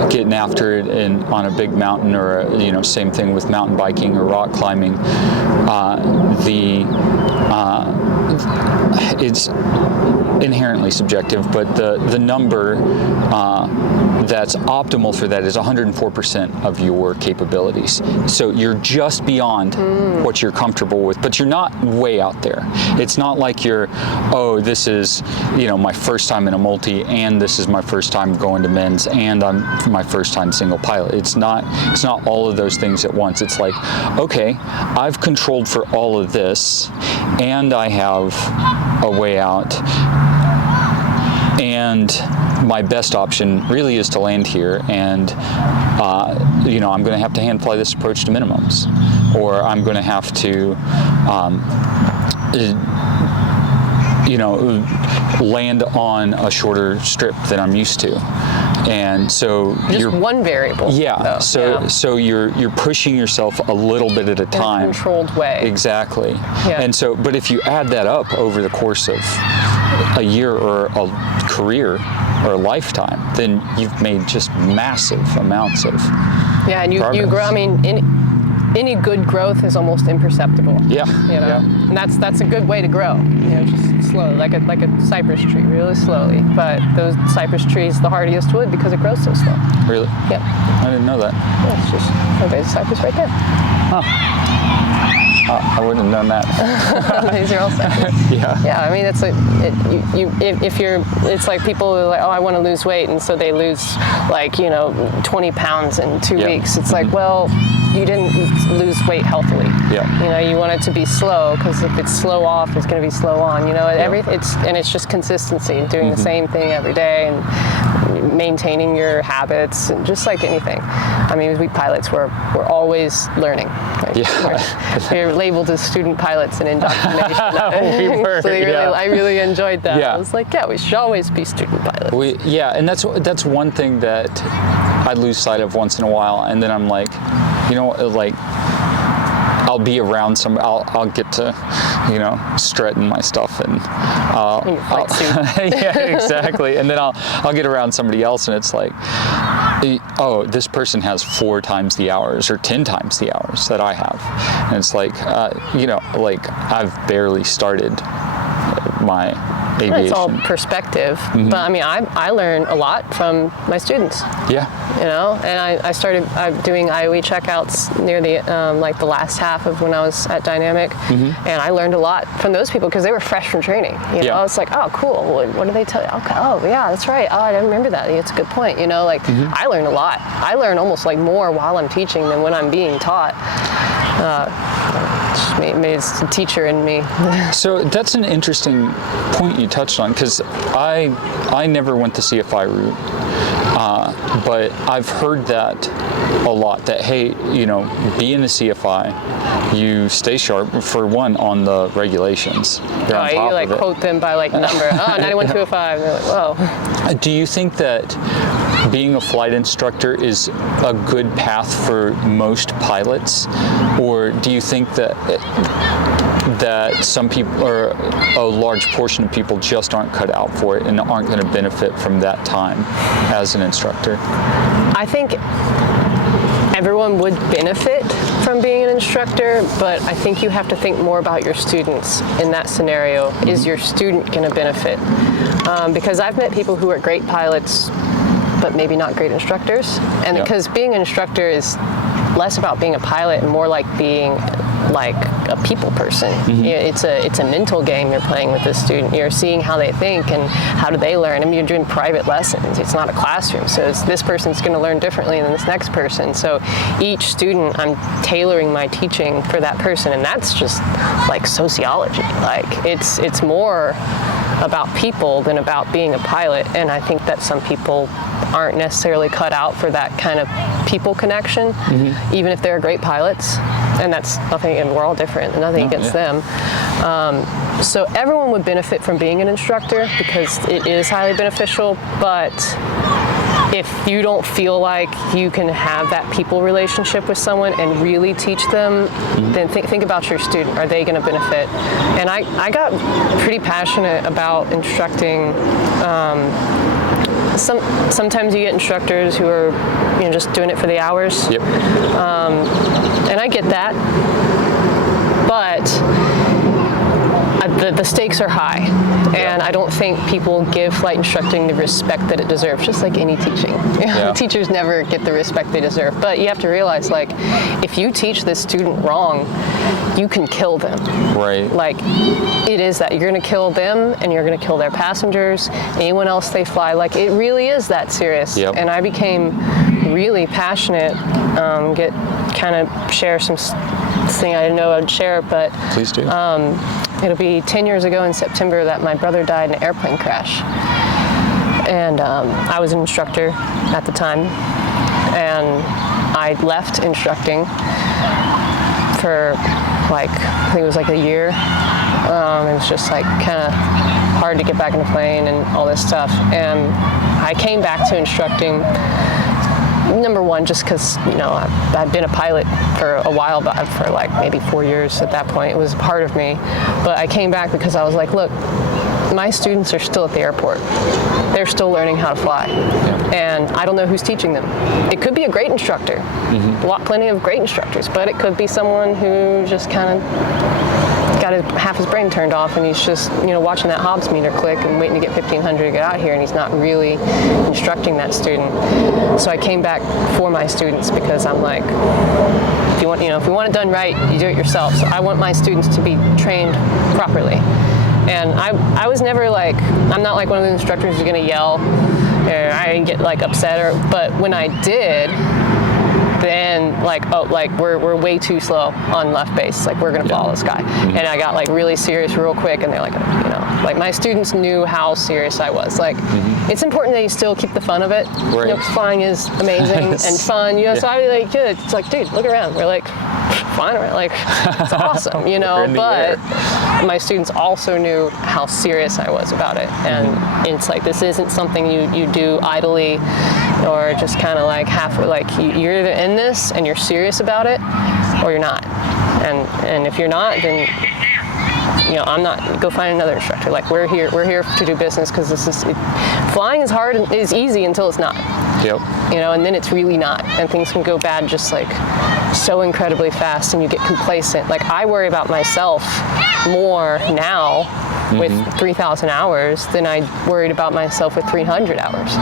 getting after it on a big mountain, or same thing with mountain biking or rock climbing. It's inherently subjective, but the number that's optimal for that is 104% of your capabilities. So you're just beyond what you're comfortable with, but you're not way out there. It's not like this is my first time in a multi, and this is my first time going to men's, and I'm my first time single pilot. It's not all of those things at once. It's like, okay, I've controlled for all of this, and I have a way out, and my best option really is to land here, and I'm going to have to hand fly this approach to minimums, or I'm going to have to land on a shorter strip than I'm used to. And so just one variable. Yeah. So you're pushing yourself a little bit at a time. In a controlled way. Exactly. Yeah. And so, but if you add that up over the course of a year or a career or a lifetime, then you've made just massive amounts of and you progress. grow. I mean, any good growth is almost imperceptible. Yeah. And that's a good way to grow. Just slowly, like a cypress tree, really slowly. But those cypress trees, the hardiest wood, because it grows so slow. Really? Yeah. I didn't know that. Yeah, it's just there's a cypress right there. I wouldn't have known that. These are all cypress. Yeah. Yeah, I mean, it's like people who are like, oh, I want to lose weight, and so they lose 20 pounds in 2 weeks. It's like, well, you didn't lose weight healthily. Yeah. You want it to be slow, because if it's slow off, it's going to be slow on. It's just consistency, doing the same thing every day, and maintaining your habits, and just like anything. I mean, we pilots, we're always learning. We're labeled as student pilots in indoctrination. We were, so I really enjoyed that. Yeah. I was like, we should always be student pilots. And that's one thing that I lose sight of once in a while, and then I'm like, I'll be around I'll get to, strut in my stuff, and yeah, exactly. And then I'll get around somebody else, and it's like, oh, this person has 4 times the hours or 10 times the hours that I have, and it's like, I've barely started my aviation. It's all perspective, but I mean, I learn a lot from my students. Yeah. And I started doing IOE checkouts near the last half of when I was at Dynamic, and I learned a lot from those people, because they were fresh from training. It's like, oh, cool. What do they tell you? Okay. Oh, yeah, that's right. Oh, I didn't remember that. It's a good point. I learn a lot. I learn almost like more while I'm teaching than when I'm being taught. It's the teacher in me. So that's an interesting point you touched on, because I never went the CFI route, but I've heard that a lot, that hey, be in the CFI, you stay sharp, for one, on the regulations. You're on top of it. Quote them by number. 91205. They're like, whoa. Do you think that being a flight instructor is a good path for most pilots, or do you think that some people, or a large portion of people, just aren't cut out for it and aren't going to benefit from that time as an instructor? I think everyone would benefit from being an instructor, but I think you have to think more about your students in that scenario. Is your student going to benefit? Because I've met people who are great pilots, but maybe not great instructors. And because being an instructor is less about being a pilot and more like being like a people person. It's a mental game you're playing with this student. You're seeing how they think and how do they learn. I mean, you're doing private lessons. It's not a classroom, so this person's going to learn differently than this next person. So each student, I'm tailoring my teaching for that person, and that's just like sociology. Like it's more about people than about being a pilot. And I think that some people aren't necessarily cut out for that kind of people connection, even if they're great pilots. And that's nothing, and we're all different, nothing against them. So everyone would benefit from being an instructor because it is highly beneficial, but if you don't feel like you can have that people relationship with someone and really teach them, then think about your student. Are they going to benefit? And I got pretty passionate about instructing. Sometimes you get instructors who are, just doing it for the hours. And I get that, but the stakes are high, and I don't think people give flight instructing the respect that it deserves, just like any teaching. Teachers never get the respect they deserve, but you have to realize, like, if you teach this student wrong, you can kill them. Right. Like, it is that. You're going to kill them, and you're going to kill their passengers, anyone else they fly. Like, it really is that serious. And I became really passionate, kind of share some thing I didn't know I'd share, but please do. It'll be 10 years ago in September that my brother died in an airplane crash. And I was an instructor at the time, and I left instructing for I think it was like a year. It was just like kind of hard to get back in the plane and all this stuff. And I came back to instructing, number one, just because, I've been a pilot for a while, but for like maybe 4 years at that point. It was part of me. But I came back because I was like, look, my students are still at the airport. They're still learning how to fly. And I don't know who's teaching them. It could be a great instructor. Plenty of great instructors, but it could be someone who just kind of got half his brain turned off, and he's just watching that Hobbs meter click and waiting to get 1500 to get out here, and he's not really instructing that student. So I came back for my students because I'm like, if you want it done right, you do it yourself. So I want my students to be trained properly. And I was never like, I'm not like one of the instructors who's gonna yell, or I didn't get like upset, but when I did, then we're way too slow on left base. Like, we're gonna follow this guy. And I got like really serious real quick, and they're like, like my students knew how serious I was. Like, it's important that you still keep the fun of it. Right. Flying is amazing and fun. So I was like, it's like, dude, look around. We're like flying around, like it's awesome, But my students also knew how serious I was about it, and it's like, this isn't something you do idly or just kind of like you're either in this and you're serious about it, or you're not. And if you're not, then I'm not. Go find another instructor. Like, we're here to do business, because flying is hard and is easy until it's not. And then it's really not, and things can go bad just like so incredibly fast, and you get complacent. Like, I worry about myself more now with 3,000 hours than I worried about myself with 300 hours.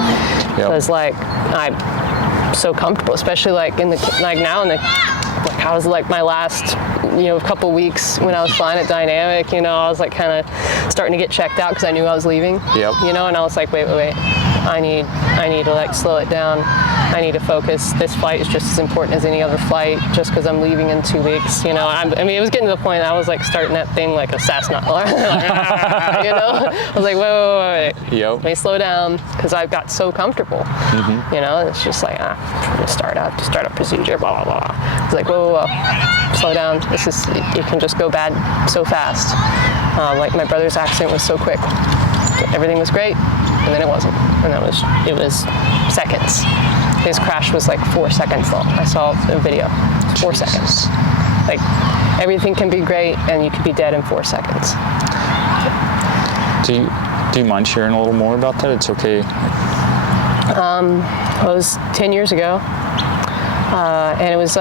Because I'm so comfortable, especially like I was like my last couple weeks when I was flying at Dynamic, I was like kind of starting to get checked out because I knew I was leaving. And I was like, wait, I need to like slow it down. I need to focus. This flight is just as important as any other flight, just because I'm leaving in 2 weeks. It was getting to the point I was like starting that thing like a Cessna. I was like, wait. Let me slow down, because I've got so comfortable. It's just like, start up procedure, blah, blah, blah. It's like, whoa. Slow down. It can just go bad so fast. Like, my brother's accident was so quick. Everything was great, and then it wasn't. And it was seconds. His crash was like 4 seconds long. I saw a video. 4 seconds. Like, everything can be great, and you could be dead in 4 seconds. Do you mind sharing a little more about that? It's okay. It was 10 years ago. and it was.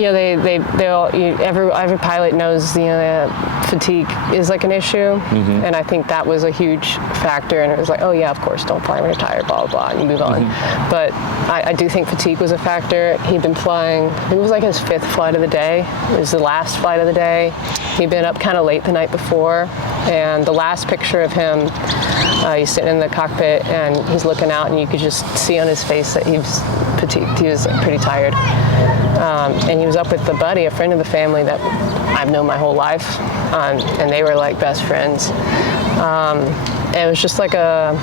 They all, every pilot knows, fatigue is like an issue, and I think that was a huge factor. And it was like, oh yeah, of course, don't fly when you're tired, blah blah blah, and you move on. But I do think fatigue was a factor. He'd been flying. It was like his 5th flight of the day. It was the last flight of the day. He'd been up kind of late the night before, and the last picture of him, he's sitting in the cockpit and he's looking out, and you could just see on his face that he was fatigued. He was like pretty tired. And he was up with a friend of the family that I've known my whole life, and they were like best friends. And it was just like a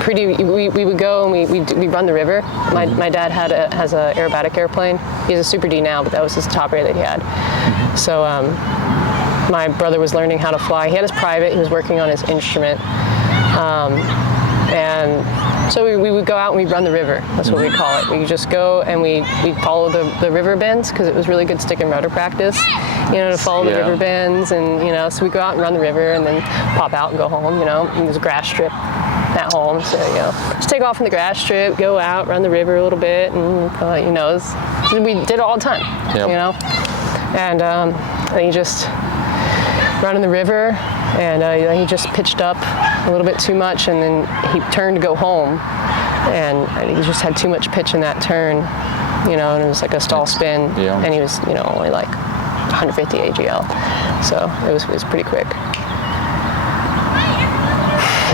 pretty. We would go and we run the river. My dad has a aerobatic airplane. He's a Super D now, but that was his top rate that he had. So my brother was learning how to fly. He had his private. He was working on his instrument, and so we would go out and we'd run the river. That's what we call it. We just go and we follow the river bends, because it was really good stick and rudder practice, to follow the river bends. And, so we go out and run the river and then pop out and go home, and there's a grass strip at home. So, just take off from the grass strip, go out, run the river a little bit. And, we did it all the time, And then you just run in the river. And he just pitched up a little bit too much, and then he turned to go home, and he just had too much pitch in that turn, and it was like a stall spin, and he was, only like 150 AGL, so it was pretty quick.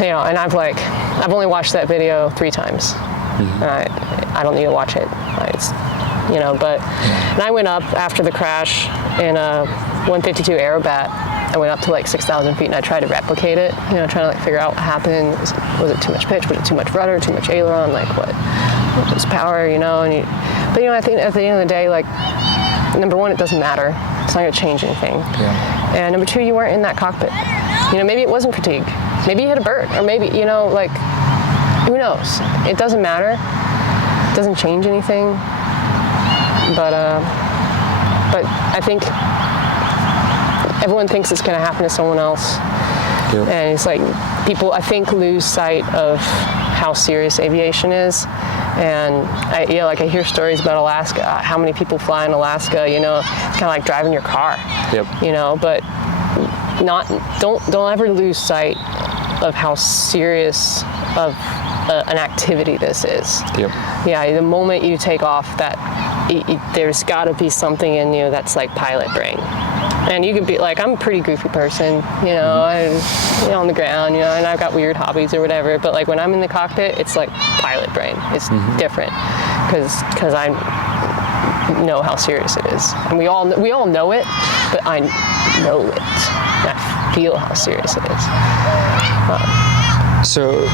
And I've only watched that video 3 times, and I don't need to watch it. And I went up after the crash in a 152 Aerobat. I went up to like 6,000 feet and I tried to replicate it, trying to like figure out what happened. Was it too much pitch? Was it too much rudder? Too much aileron? Like what was power? But I think at the end of the day, like, number one, it doesn't matter. It's not going to change anything. And number 2, you weren't in that cockpit. Maybe it wasn't fatigue. Maybe you hit a bird, or maybe like, who knows? It doesn't matter. It doesn't change anything. But I think everyone thinks it's going to happen to someone else. And it's like people, I think, lose sight of how serious aviation is. And I hear stories about Alaska, how many people fly in Alaska, it's kind of like driving your car, but don't ever lose sight of how serious of an activity this is. The moment you take off, there's got to be something in you that's like pilot brain. And you could be like, I'm a pretty goofy person, on the ground, and I've got weird hobbies or whatever. But like when I'm in the cockpit, it's like pilot brain. It's different because I know how serious it is, and we all know it, but I know it. I feel how serious it is. So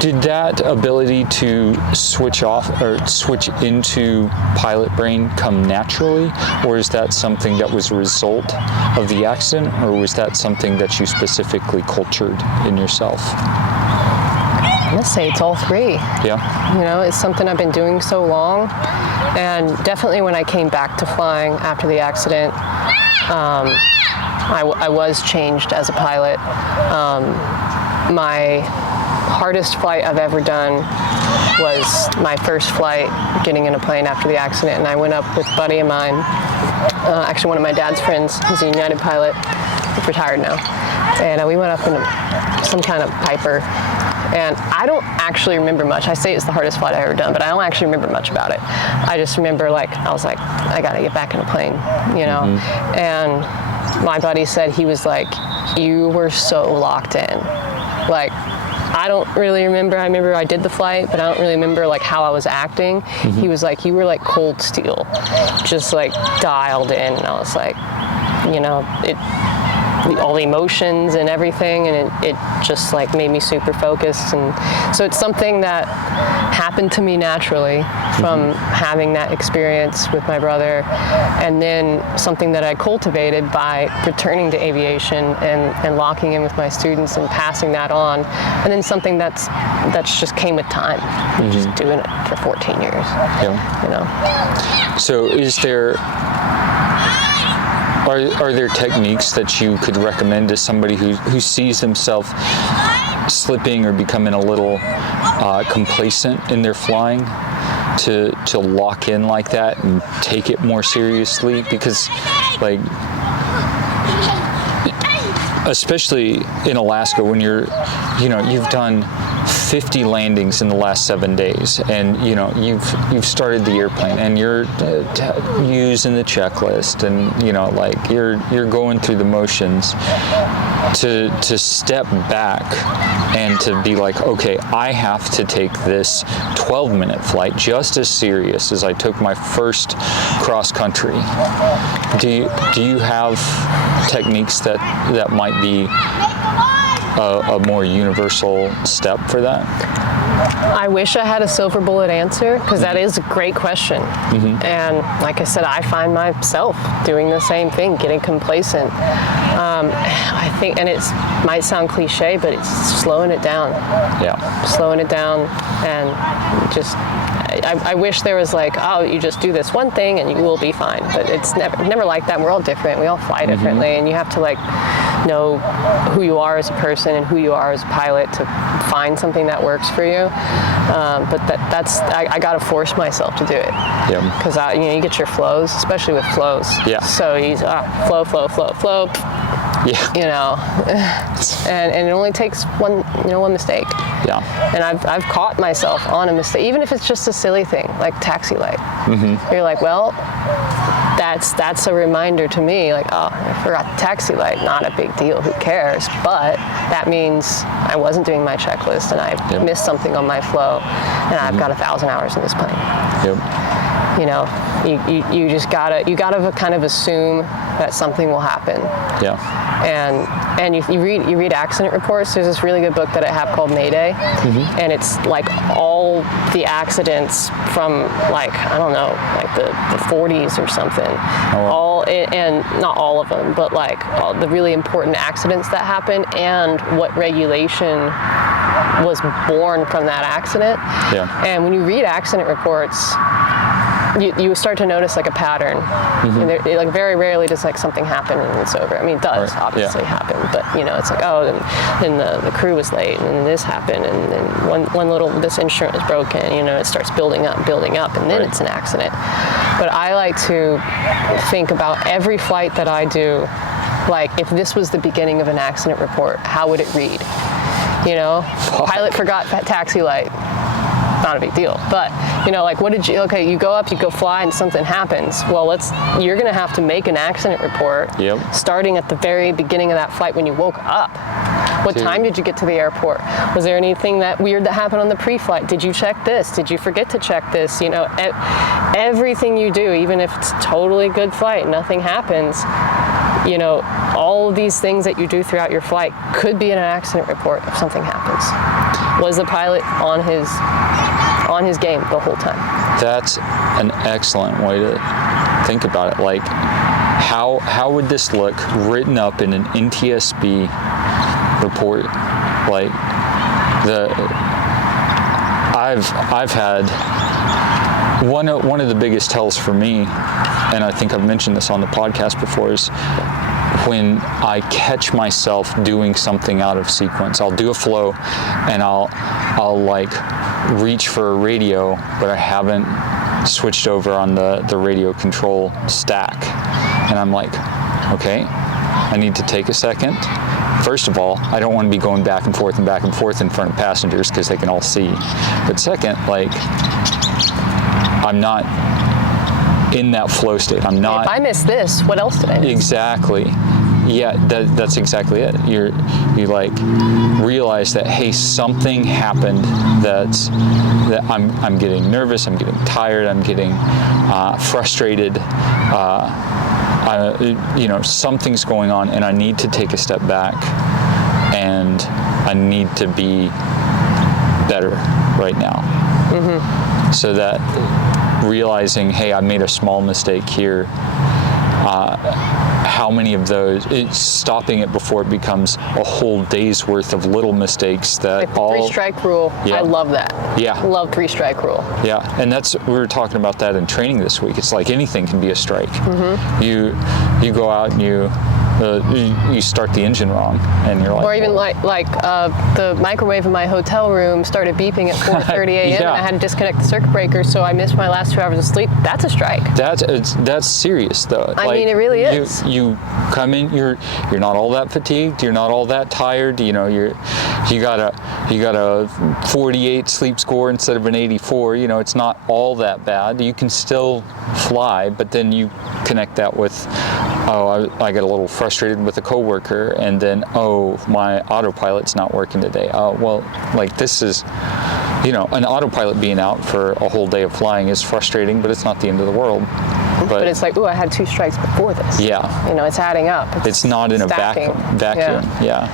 did that ability to switch off or switch into pilot brain come naturally, or is that something that was a result of the accident, or was that something that you specifically cultured in yourself? I'm gonna say it's all 3. It's something I've been doing so long, and definitely when I came back to flying after the accident, I was changed as a pilot. My hardest flight I've ever done was my first flight getting in a plane after the accident, and I went up with a buddy of mine, actually one of my dad's friends. He's a United pilot, he's retired now, and we went up in some kind of Piper, and I don't actually remember much. I say it's the hardest flight I've ever done, but I don't actually remember much about it. I just remember I was like, I gotta get back in a plane, and my buddy said, he was like, you were so locked in. Like, I don't really remember. I remember I did the flight, but I don't really remember like how I was acting. He was like, you were like cold steel, just like dialed in. And I was like, all the emotions and everything, and it just like made me super focused. And so it's something that happened to me naturally from having that experience with my brother, and then something that I cultivated by returning to aviation and locking in with my students and passing that on, and then something that's just came with time, just doing it for 14 years. So is there Are there techniques that you could recommend to somebody who sees themselves slipping or becoming a little complacent in their flying to lock in like that and take it more seriously, because like especially in Alaska, when you've done 50 landings in the last 7 days, and you've started the airplane, and you're using the checklist, and like you're going through the motions. To step back and to be like, okay, I have to take this 12-minute flight just as serious as I took my first cross country. Do you have techniques that might be a more universal step for that? I wish I had a silver bullet answer, because that is a great question. And like I said, I find myself doing the same thing, getting complacent. I think, and it might sound cliche, but it's slowing it down. Yeah. Slowing it down, and just, I wish there was like, oh, you just do this one thing and you will be fine. But it's never like that. We're all different. We all fly differently, and you have to like know who you are as a person and who you are as a pilot to find something that works for you. But that's I got to force myself to do it. Yeah. Because you get your flows, especially with flows. Yeah. So you flow. Yeah. And it only takes one mistake. Yeah. And I've caught myself on a mistake, even if it's just a silly thing like taxi light. You're like, well, that's a reminder to me, like, oh, I forgot the taxi light. Not a big deal. Who cares? But that means I wasn't doing my checklist, and I missed something on my flow, and I've got 1,000 hours in this plane. Yep. You just gotta kind of assume that something will happen. Yeah. And you read accident reports. There's this really good book that I have called Mayday, and it's like all the accidents from like, I don't know, like the 40s or something. Oh, wow. And not all of them, but like all the really important accidents that happened, and what regulation was born from that accident. Yeah. And when you read accident reports, you start to notice like a pattern. And like very rarely does like something happen and it's over. I mean, it does obviously happen, but it's like, oh, then the crew was late, and then this happened, and then one little, this instrument was broken, it starts building up, and then it's an accident. But I like to think about every flight that I do, like if this was the beginning of an accident report, how would it read? Pilot forgot taxi light. Not a big deal, but like, what did you go up, you go fly, and something happens. Well, you're gonna have to make an accident report. Yep. Starting at the very beginning of that flight when you woke up. What time did you get to the airport? Was there anything that weird that happened on the pre-flight? Did you check this? Did you forget to check this? Everything you do, even if it's a totally good flight, nothing happens. All of these things that you do throughout your flight could be in an accident report if something happens. Was the pilot on his game the whole time? That's an excellent way to think about it. Like, how would this look written up in an NTSB report? Like, I've had one of the biggest tells for me, and I think I've mentioned this on the podcast before, is when I catch myself doing something out of sequence. I'll do a flow, and I'll like reach for a radio, but I haven't switched over on the radio control stack. And I'm like, okay, I need to take a second. First of all, I don't want to be going back and forth in front of passengers because they can all see. But second, like, I'm not in that flow state. I'm not. If I miss this, what else did I miss? Exactly. Yeah, that's exactly it. You like realize that, hey, something happened that I'm getting nervous, I'm getting tired, I'm getting frustrated. Something's going on, and I need to take a step back, and I need to be better right now. So that realizing, hey, I made a small mistake here. How many of those, it's stopping it before it becomes a whole day's worth of little mistakes that like the three-strike rule. I love that. Yeah. Love three-strike rule. Yeah, and we were talking about that in training this week. It's like anything can be a strike. You go out and you you start the engine wrong, and you're like, or even the microwave in my hotel room started beeping at 4:30 a.m. Yeah. and I had to disconnect the circuit breaker, so I missed my last 2 hours of sleep. That's a strike. That's serious though. I mean, it really is. You come in, you're not all that fatigued, you're not all that tired. You know, you got a 48 sleep score instead of an 84. You know, it's not all that bad. You can still fly, but then you connect that with, oh, I got a little frustrated with a coworker, and then, oh, my autopilot's not working today. Oh, well, like this is, you know, an autopilot being out for a whole day of flying is frustrating, but it's not the end of the world. But it's like, ooh, I had 2 strikes before this. Yeah. You know, it's adding up. It's not in stacking. a vacuum. Yeah.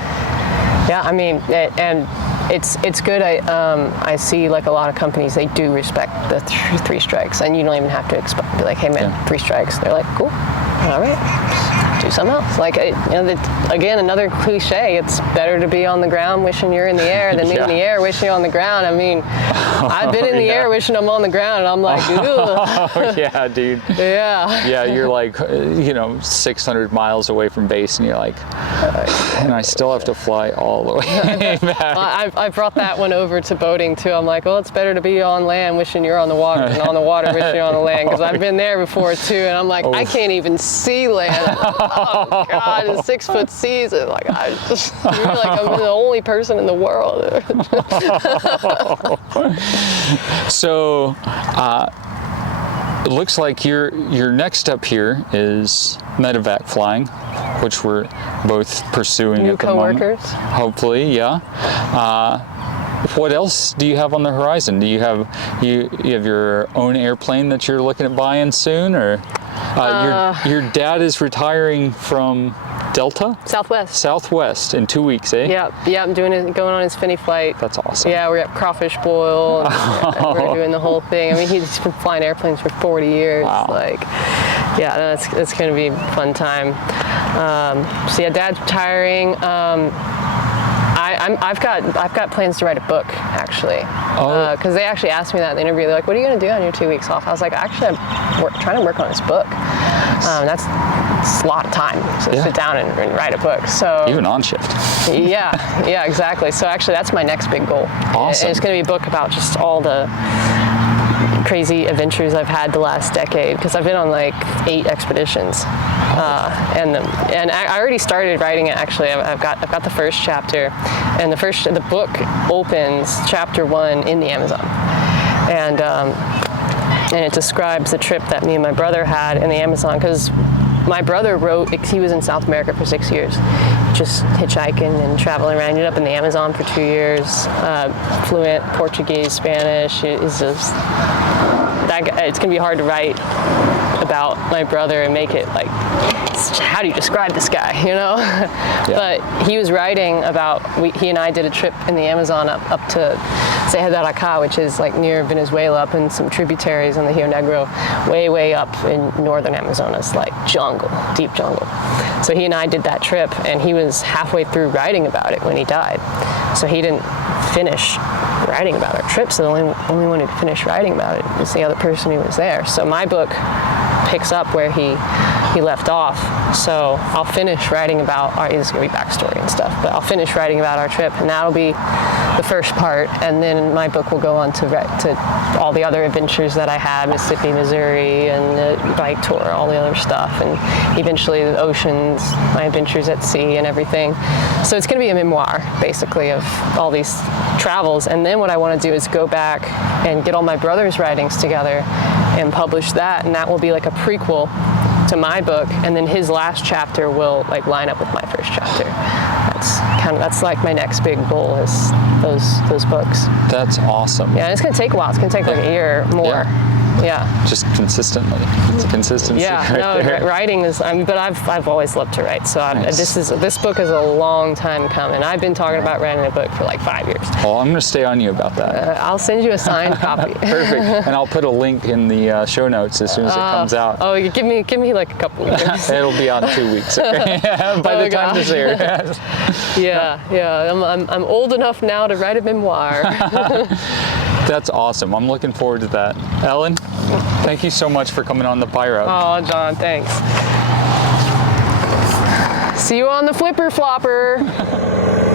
Yeah, I mean, and it's good. I see like a lot of companies, they do respect the 3 strikes, and you don't even have to be like, hey man, 3 strikes. They're like, cool, all right, do something else. Like, you know, again, another cliche. It's better to be on the ground wishing you're in the air than be in the air wishing you're on the ground. I mean, I've been in the air wishing I'm on the ground, and I'm like, ugh. Oh yeah, dude. Yeah. Yeah, you're like, you know, 600 miles away from base, and you're like, and I still have to fly all the way back. I brought that one over to boating too. I'm like, well, it's better to be on land wishing you're on the water than on the water wishing you're on the land, because I've been there before too, and I'm like, I can't even see land. Oh God, it's 6-foot seas. And like, I just feel like I'm the only person in the world. So, it looks like your next step here is medevac flying, which we're both pursuing New at the moment. coworkers. Hopefully, yeah. What else do you have on the horizon? Do you have you have your own airplane that you're looking at buying soon, or your dad is retiring from Delta? Southwest in 2 weeks, eh? Yeah, I'm going on his Finney flight. That's awesome. Yeah, we're at Crawfish Boil. And we're doing the whole thing. I mean, he's been flying airplanes for 40 years. Wow. Like, yeah, that's going to be a fun time. So yeah, Dad's retiring. I've got plans to write a book, actually, because they actually asked me that in the interview. They're like, "What are you going to do on your 2 weeks off?" I was like, "Actually, I'm trying to work on this book. That's a lot of time to sit down and write a book." So even on shift. Yeah, exactly. So actually, that's my next big goal. Awesome. It's going to be a book about just all the crazy adventures I've had the last decade, because I've been on like 8 expeditions. And I already started writing it. Actually, I've got the first chapter, and the book opens chapter 1 in the Amazon, and it describes the trip that me and my brother had in the Amazon, because my brother he was in South America for 6 years, just hitchhiking and traveling around. Ended up in the Amazon for 2 years, fluent Portuguese, Spanish. It's gonna be hard to write about my brother and make it like, how do you describe this guy, you know? Yeah. But he was writing about, he and I did a trip in the Amazon up to Ceja de Aracá, which is like near Venezuela, up in some tributaries on the Rio Negro, way up in northern Amazonas, like jungle, deep jungle. So he and I did that trip, and he was halfway through writing about it when he died. So he didn't finish writing about our trip, so the only one who could finish writing about it was the other person who was there. So my book picks up where he left off. So I'll finish writing about it's going to be backstory and stuff, but I'll finish writing about our trip, and that'll be the first part. And then my book will go on to all the other adventures that I had, Mississippi, Missouri, and the bike tour, all the other stuff, and eventually the oceans, my adventures at sea and everything. So it's going to be a memoir, basically, of all these travels. And then what I want to do is go back and get all my brother's writings together and publish that, and that will be like a prequel to my book, and then his last chapter will like line up with my first chapter. That's like my next big goal, is those books. That's awesome. Yeah, it's gonna take a while. It's gonna take like a year or more. Yeah. Just consistently. It's a consistency. Yeah. There. Writing is. But I've always loved to write. So Nice. This book is a long time coming. I've been talking about writing a book for like 5 years. Well, I'm going to stay on you about that. I'll send you a signed copy. Perfect. And I'll put a link in the show notes as soon as it comes out. Oh, you give me like a couple weeks. It'll be on 2 weeks. Okay? By the time this airs. Yeah. I'm old enough now to write a memoir. That's awesome. I'm looking forward to that. Ellen, thank you so much for coming on the Pyro. Oh, John, thanks. See you on the flipper flopper.